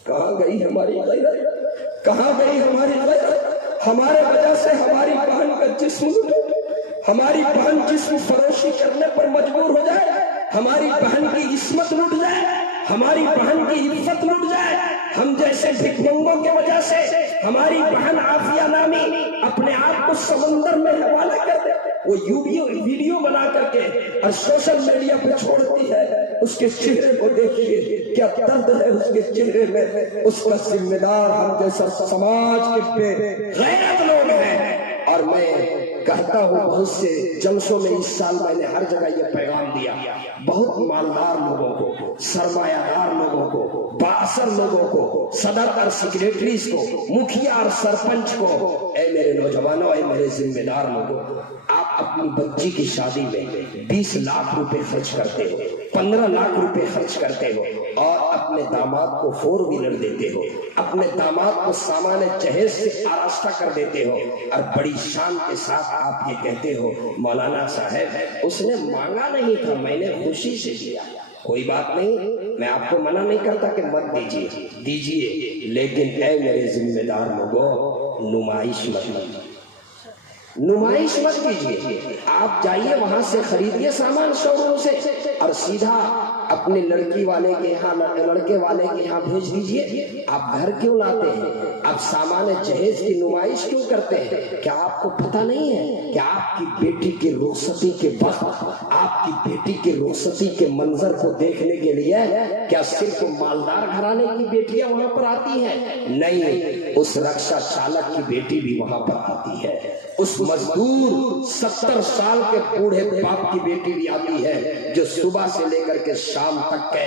کہاں گئی ہماری غیرت؟ کہاں گئی ہماری غیرت؟ ہمارے وجہ سے ہماری بہن کا جسم لوٹے، ہماری بہن جسم فروشی کرنے پر مجبور ہو جائے، ہماری بہن کی عصمت لٹ جائے، ہماری بہن کی عزت لٹ جائے، ہم جیسے بھکمنگوں کی وجہ سے ہماری بہن عافیہ نامی اپنے آپ کو سمندر میں حوالہ کر دے، وہ ویڈیو بنا کر کے اور سوشل میڈیا پہ چھوڑتی ہے۔ اس کے چہرے کو دیکھیے کیا درد ہے اس کے چہرے میں، اس کا ذمہ دار ہم جیسا سماج کے بے غیرت لوگ ہیں۔ اور میں کہتا ہوں بہت سے جلسوں میں اس سال میں نے ہر جگہ یہ پیغام دیا، بہت مالدار لوگوں کو، سرمایہ دار لوگوں کو، بااثر لوگوں کو، صدر اور سیکریٹریز کو، مکھیا اور سرپنچ کو، اے میرے نوجوانوں، اے میرے ذمہ دار لوگوں، آپ اپنی بچی کی شادی میں 20 لاکھ روپے خرچ کرتے ہو، 15 لاکھ روپے خرچ کرتے ہو اور اپنے داماد کو 4 ویلر دیتے ہو، اپنے داماد کو سامان جہیز سے آراستہ کر دیتے ہو اور بڑی شان کے ساتھ آپ یہ کہتے ہو مولانا صاحب اس نے مانگا نہیں تھا، میں نے خوشی سے دیا۔ کوئی بات نہیں، میں آپ کو منع نہیں کرتا کہ مت دیجیے، لیکن اے میرے ذمہ دار لوگوں، نمائش مت کیجیے۔ آپ جائیے وہاں سے خریدیے سامان شو روم سے اور سیدھا اپنے لڑکی والے کے یہاں، لڑکے والے کے یہاں بھیج دیجیے۔ آپ گھر کیوں لاتے ہیں؟ آپ سامان جہیز کی نمائش کیوں کرتے ہیں؟ کیا آپ کو پتہ نہیں ہے کہ آپ کی بیٹی کی رخصتی کے وقت، آپ کی بیٹی کی رخصتی کے منظر کو دیکھنے کے لیے کیا صرف مالدار گھرانے کی بیٹیاں وہاں پر آتی ہیں؟ نہیں، اس رکشا چالک کی بیٹی بھی وہاں پر آتی ہے، اس مزدور 70 سال کے بوڑھے باپ کی بیٹی بھی آتی ہے جو صبح سے لے کر کے شام تک کے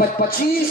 25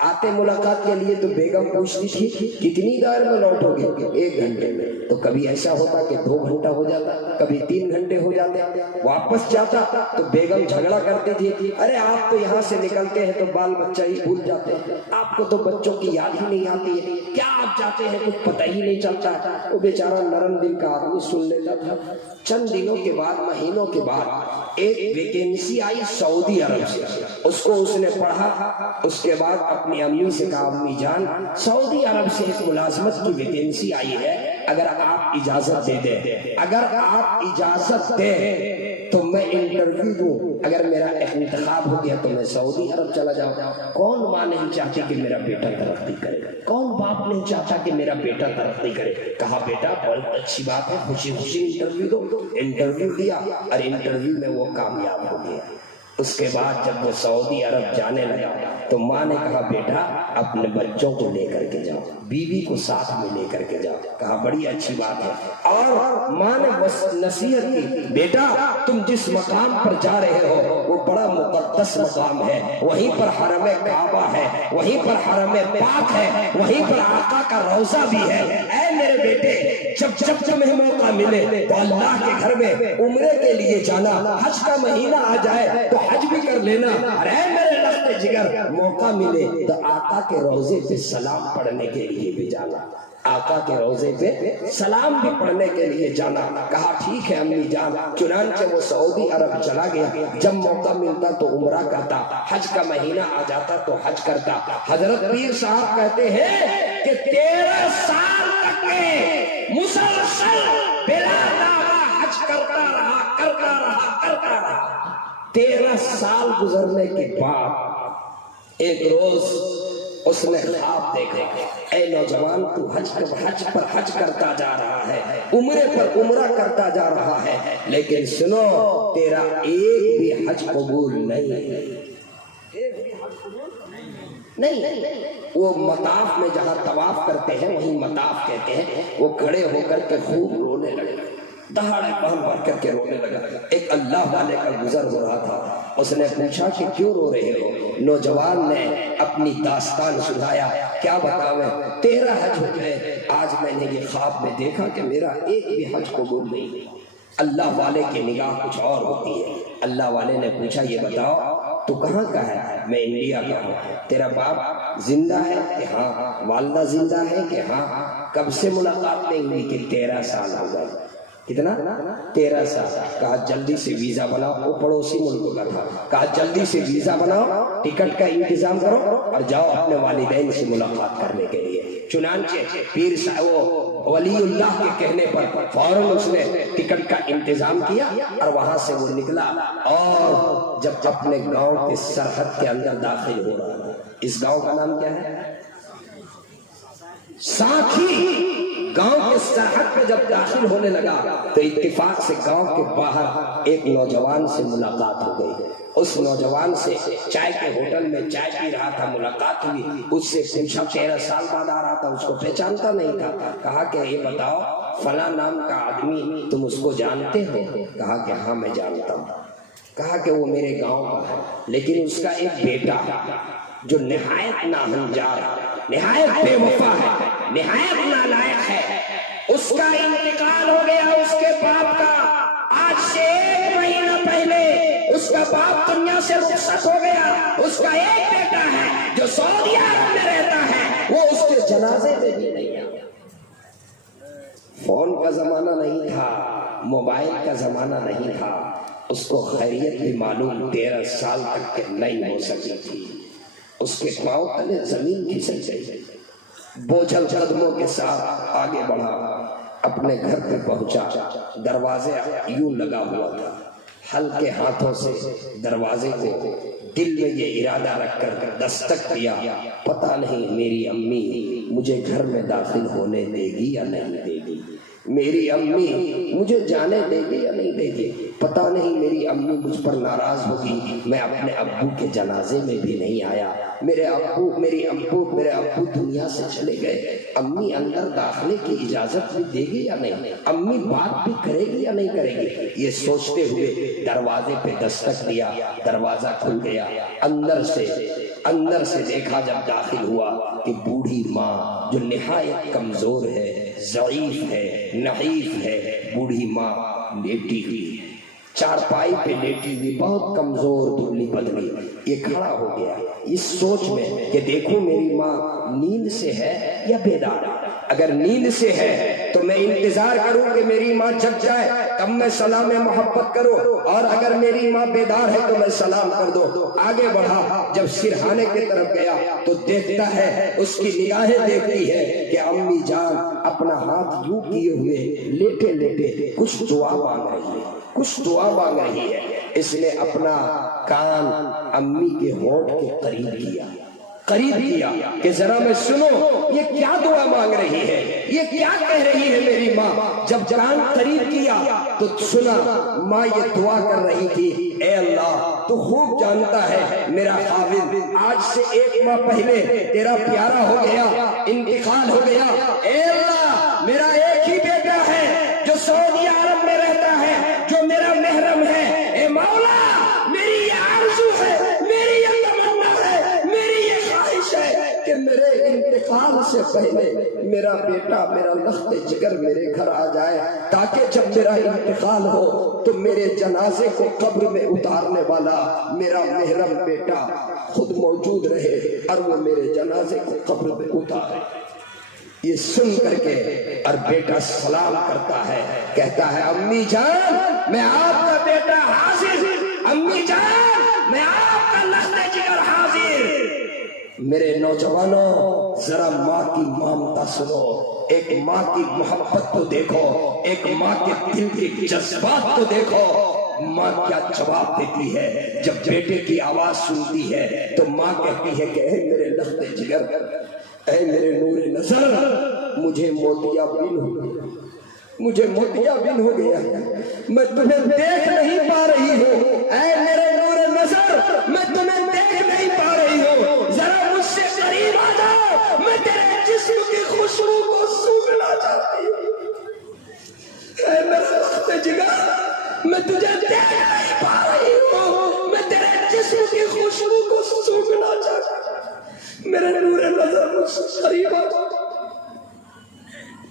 آتے ملاقات کے لیے تو بیگم پوچھتی تھی کتنی دیر میں لوٹو گے؟ 1 گھنٹے میں۔ تو کبھی ایسا ہوتا کہ 2 گھنٹہ ہو جاتا، کبھی 3 گھنٹے ہو جاتے۔ واپس جاتا تو بیگم جھگڑا کرتی تھی، ارے آپ تو یہاں سے نکلتے ہیں تو بال بچہ ہی بھول جاتے ہیں، آپ کو تو بچوں کی یاد ہی نہیں آتی ہے، کیا آپ جاتے ہیں کچھ پتہ ہی نہیں چلتا۔ وہ بیچارہ نرم دل کا آدمی سن لیتا تھا۔ چند دنوں کے بعد، مہینوں کے بعد ایک ویکینسی آئی سعودی عرب سے، اس کو اس نے پڑھا۔ اس کے بعد اپنی امی سے کہا، امی جان سعودی عرب سے ایک ملازمت کی ویکینسی آئی ہے، اگر آپ اجازت دے دیں، اگر آپ اجازت دیں تو میں انٹرویو دوں، اگر میرا انتخاب ہو گیا تو میں سعودی عرب چلا جاؤں۔ کون ماں نہیں چاہتی کہ میرا بیٹا ترقی کرے؟ کون باپ نہیں چاہتا کہ میرا بیٹا ترقی کرے؟ کہا بیٹا بہت اچھی بات ہے، خوشی خوشی انٹرویو دو۔ انٹرویو دیا اور انٹرویو میں وہ کامیاب ہو گیا۔ اس کے بعد جب وہ سعودی عرب جانے لگا تو ماں نے کہا بیٹا اپنے بچوں کو لے کر کے جاؤ، بیوی کو ساتھ میں لے کر کے جاؤ۔ کہا بڑی اچھی بات ہے۔ اور ماں نے نصیحت کی، بیٹا تم جس مقام پر جا رہے ہو وہ بڑا مقدس مقام ہے، وہیں پر حرم کعبہ ہے، وہیں پر حرم پاک ہے، وہیں پر آقا کا روضہ بھی ہے۔ اے میرے بیٹے جب تمہیں موقع ملے تو اللہ کے گھر میں عمرے کے لیے جانا، حج کا مہینہ آ جائے تو حج بھی کر لینا، اور اے میرے لخت جگر موقع ملے تو آقا کے روضے پہ سلام پڑھنے کے لیے بھی جانا، آقا کے روضے پہ سلام بھی پڑھنے کے لیے جانا۔ کہا ٹھیک ہے امی جان۔ چنانچہ وہ سعودی عرب چلا گیا۔ جب موقع ملتا تو عمرہ کرتا، حج کا مہینہ آ جاتا تو حج کرتا۔ حضرت پیر صاحب کہتے ہیں کہ 13 سال تک میں مسلسل بلا داغا حج کرتا رہا۔ 13 سال گزرنے کے بعد ایک روز اس نے خواب دیکھا، اے نوجوان تو حج پر حج کرتا جا رہا ہے، عمرے پر عمرہ کرتا جا رہا ہے، لیکن سنو تیرا ایک بھی حج قبول نہیں۔ وہ مطاف میں جہاں طواف کرتے ہیں وہیں مطاف کہتے ہیں، وہ کھڑے ہو کر کے خوب رونے لگے، دہاڑے بہن بھر کر کے رونے لگا۔ ایک اللہ والے کا گزر ہو رہا تھا، اس نے پوچھا کہ کیوں رو رہے ہو؟ نوجوان نے اپنی داستان سنایا، کیا بتاؤں 13 حج ہو گئے، آج میں نے یہ خواب میں دیکھا کہ میرا ایک بھی حج قبول نہیں۔ اللہ والے کی نگاہ کچھ اور ہوتی ہے۔ اللہ والے نے پوچھا یہ بتاؤ تو کہاں کا ہے؟ میں انڈیا کا ہوں۔ تیرا باپ زندہ ہے کہ ہاں؟ والدہ زندہ ہے کہ ہاں؟ کب سے ملاقات نہیں ہوئی؟ کہ 13 سال ہو گئے۔ کتنا؟ 13 سال۔ کہا جلدی سے ویزا بناؤ، وہ پڑوسی ملک کا تھا۔ کہا جلدی سے ویزا بناؤ، ٹکٹ کا انتظام کرو اور جاؤ اپنے والدین سے ملاقات کرنے کے لیے۔ چنانچہ پیر صاحب وہ ولی اللہ کے کہنے پر فوراً اس نے ٹکٹ کا انتظام کیا اور وہاں سے وہ نکلا، اور جب اپنے گاؤں کے سرحد کے اندر داخل ہو رہا تھا، اس گاؤں کا نام کیا ہے؟ ساکھی۔ گاؤں کے سرحد پہ جب داخل ہونے لگا تو اتفاق سے گاؤں کے باہر ایک نوجوان سے ملاقات ہو گئی۔ اس نوجوان سے چائے کے ہوٹل میں چائے پی رہا تھا، ملاقات ہوئی، اس سے پوچھا 13 سال بعد آ رہا تھا، اس کو پہچانتا نہیں تھا۔ کہا کہ یہ بتاؤ فلاں نام کا آدمی تم اس کو جانتے ہو؟ کہا کہ ہاں میں جانتا ہوں۔ کہا کہ وہ میرے گاؤں کا ہے، لیکن اس کا ایک بیٹا ہے جو نہایت ناہنجار، نہایت بے وفا ہے، نہایت نالائق ہے، اس کا انتقال ہو گیا اس کے باپ کا۔ آج سے 1 مہینہ پہلے اس کا باپ دنیا سے رخصت ہو گیا۔ اس کا ایک بیٹا ہے جو سعودی عرب میں رہتا ہے، وہ اس کے جنازے میں بھی نہیں آیا۔ فون کا زمانہ نہیں تھا، موبائل کا زمانہ نہیں تھا، اس کو خیریت بھی معلوم 13 سال تک کے نہیں ہو سکی تھی۔ اس کے پاؤں تلے زمین کھسک گئی، بوجھل قدموں کے ساتھ آگے بڑھا، اپنے گھر پہ پہنچا۔ دروازے یوں لگا ہوا تھا، ہلکے ہاتھوں سے دروازے کو دل میں یہ ارادہ رکھ کر دستک دیا، پتہ نہیں میری امی مجھے گھر میں داخل ہونے دے گی یا نہیں دے گی، میری امی مجھے جانے دے گی یا نہیں دے گی، پتہ نہیں میری امی مجھ پر ناراض ہوگی، میں اپنے ابو کے جنازے میں بھی نہیں آیا، میرے ابو دنیا سے چلے گئے، امی اندر داخلے کی اجازت بھی دے گی یا نہیں، امی بات بھی کرے گی یا نہیں کرے گی۔ یہ سوچتے ہوئے دروازے پہ دستک دیا، دروازہ کھل گیا، اندر سے دیکھا جب داخل ہوا کہ بوڑھی ماں جو نہایت کمزور ہے، ضعیف ہے، نحیف ہے، بوڑھی ماں لیٹی ہوئی ہے، چارپائی پہ لیٹی ہوئی، بہت کمزور، دبلی پتلی۔ یہ کھڑا ہو گیا اس سوچ میں کہ دیکھوں میری ماں نیند سے ہے یا بیدار ہے۔ اگر نیند سے ہے تو میں انتظار کروں کہ میری ماں جگ جائے تب میں سلام محبت کروں، اور اگر میری ماں بیدار ہے تو میں سلام کر دو۔ آگے بڑھا، جب سرہانے کی طرف گیا تو دیکھتا ہے، اس کی نگاہیں دیکھتی ہے کہ امی جان اپنا ہاتھ یوں کیے ہوئے لیٹے لیٹے کچھ دعا مانگ رہی ہے، کچھ دعا مانگ رہی ہے۔ اس نے اپنا کان امی کے ہونٹ کے قریب کیا کہ ذرا میں سنو یہ کیا دعا مانگ رہی ہے، یہ کیا کہہ رہی ہے میری ماں۔ جب کان قریب کیا تو سنا ماں یہ دعا کر رہی تھی، اے اللہ تو خوب جانتا ہے میرا خاوند، آج سے 1 ماہ پہلے تیرا پیارا ہو گیا، انتقال ہو گیا۔ اے اللہ میرا ایک ہی بیٹا ہے جو سعودی عرب میں رہتا ہے، جو میرا محرم ہے۔ اے مولا میری یہ آرزو ہے، میری یہ تمنا ہے، میری یہ خواہش ہے کہ میرے انتقال سے پہلے میرا بیٹا، میرا لخت جگر میرے گھر آ جائے، تاکہ جب میرا انتقال ہو تو میرے جنازے کو قبر میں اتارنے والا میرا محرم بیٹا خود موجود رہے اور وہ میرے جنازے کو قبر میں اتارے۔ یہ سن کر کے اور بیٹا سلام کرتا ہے، کہتا ہے امی جان میں آپ کا بیٹا حاضر، امی جان میں آپ کا لخت جگر حاضر۔ میرے نوجوانوں ذرا ماں کی ممتا سنو، ایک ماں کی محبت کو دیکھو، ایک ماں کے دل کے جذبات کو دیکھو۔ ماں کیا جواب دیتی ہے جب بیٹے کی آواز سنتی ہے تو ماں کہتی ہے کہ اے میرے لخت جگر، اے میرے نور نظر، مجھے موتیا بن ہو گیا، مجھے موتیا بن ہو گیا، میں تمہیں دیکھ نہیں پا رہی ہوں۔ اے میرے نور نظر میں تمہیں دیکھ نہیں پا رہی ہوں، ذرا مجھ سے قریب آ جاؤ، میں تیرے جسم کی خوشبو کو سونگھنا چاہتی ہوں۔ اے میرے لخت جگر میں تجھے دیکھ نہیں پا رہی ہوں، میں تیرے جسم کی خوشبو کو سونگھنا چاہتی ہوں۔ میرے نور نظر مجھ سے قریب آ جاؤ۔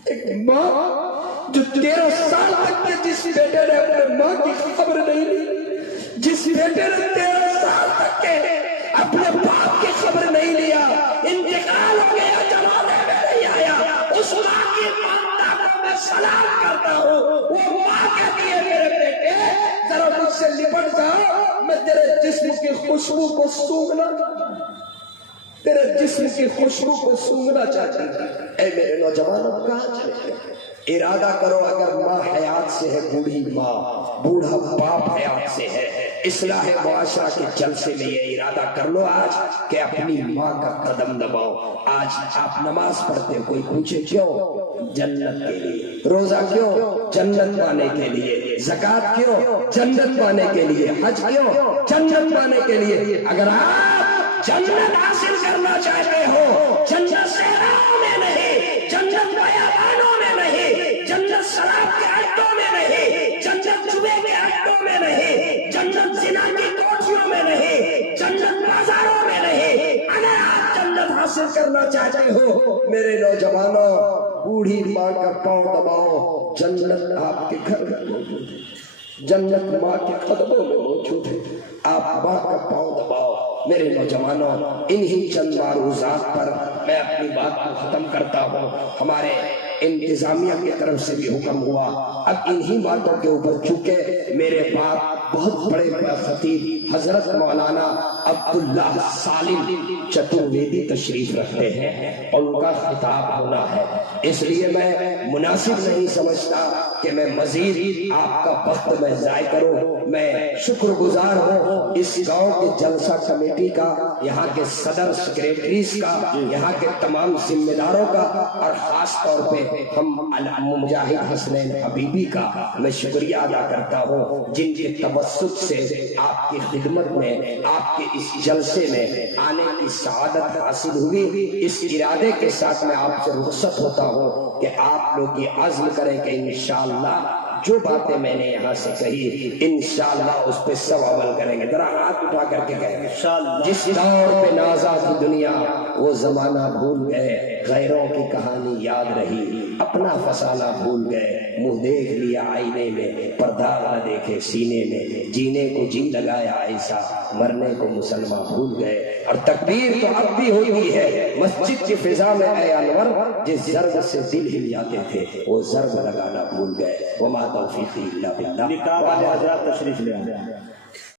ایک ماں جو 13 سال تک کے جس بیٹے نے اپنے ماں کی خبر نہیں لی، جس بیٹے نے 13 سال تک کے اپنے باپ کی خبر نہیں لیا، انتقال ہو گیا، جنازے میں نہیں آیا، اس ماں کی ممتا کو میں سلام کرتا ہوں۔ وہ ماں کہتی ہے میرے بیٹے ذرا مجھ سے لپٹ جاؤ، میں تیرے جسم کی خوشبو کو سونگھنا، تیرے جسم کی خوشبو کو سونگھنا چاہتی ہوں۔ اے میرے نوجوانوں کہاں چلے گئے؟ ارادہ کرو، اگر ماں حیات سے ہے، بوڑھی ماں، بوڑھا باپ حیات سے ہے، اصلاح معاشرہ کے جلسے میں یہ ارادہ کر لو آج کہ اپنی ماں کا قدم دباؤ۔ آج آپ نماز پڑھتے، کوئی پوچھے کیوں؟ جنت کے لیے۔ روزہ کیوں؟ جنت پانے کے لیے۔ زکوٰۃ کیوں؟ جنت پانے کے لیے۔ حج کیوں؟ جنت پانے کے لیے۔ اگر آپ جنت حاصل کرنا چاہتے ہو، جنت صحراؤں میں نہیں، جنت بیابانوں میں نہیں، جنت شراب کے اڈوں میں نہیں، جنت جوے کے اڈوں میں نہیں، جنت زنا کی کوٹھیوں میں نہیں، جنت بازاروں میں نہیں۔ اگر آپ جنت حاصل کرنا چاہتے ہو میرے نوجوانوں، بوڑھی ماں کا پاؤں دباؤ، جنت آپ کے گھر میں موجود ہے، جنت ماں کے قدموں میں موجود ہے، آپ ماں کا پاؤں دباؤ۔ میرے نوجوانوں انہی چند معروضات پر میں اپنی بات کو ختم کرتا ہوں۔ ہمارے انتظامیہ کی طرف سے بھی حکم ہوا، اب انہی باتوں کے اوپر چونکہ میرے بعد بہت بڑے خطیب حضرت مولانا عبداللہ سالم چترویدی تشریف رکھتے ہیں اور ان کا خطاب ہونا ہے، اس لیے میں مناسب نہیں سمجھتا کہ میں مزید آپ کا وقت میں ضائع کروں۔ میں شکر گزار ہوں اس گاؤں کے جلسہ کمیٹی کا، یہاں کے صدر سیکریٹریز کا، یہاں کے تمام ذمہ داروں کا، اور خاص طور پہ ہم مجاہد حسنین حبیبی کا میں شکریہ ادا کرتا ہوں، جن کے توسط سے آپ کی خدمت میں، آپ کے اس جلسے میں آنے کی سعادت حاصل ہوئی۔ اس ارادے کے ساتھ میں آپ سے رخصت ہوتا ہوں کہ آپ لوگ یہ عزم کریں کہ انشاءاللہ جو باتیں میں نے یہاں سے کہی انشاءاللہ اس پہ سب عمل کریں گے. ذرا ہاتھ اٹھا کر کے کہیں جس دور پہ نازا کی دنیا وہ زمانہ بھول گئے, غیروں کی کہانی یاد رہی, اپنا فسانہ بھول گئے, منہ دیکھ لیا آئینے میں پردہ نہ دیکھے سینے میں, جینے کو جی لگایا ایسا مرنے کو مسلمان بھول گئے. اور تکبیر تو اب بھی ہوئی ہے مسجد کی فضا میں اے انور, جس ضرب سے دل ہل جاتے تھے وہ ضرب لگانا بھول گئے. وما توفیقی الا باللہ. نکاح حضرات تشریف لے آئے.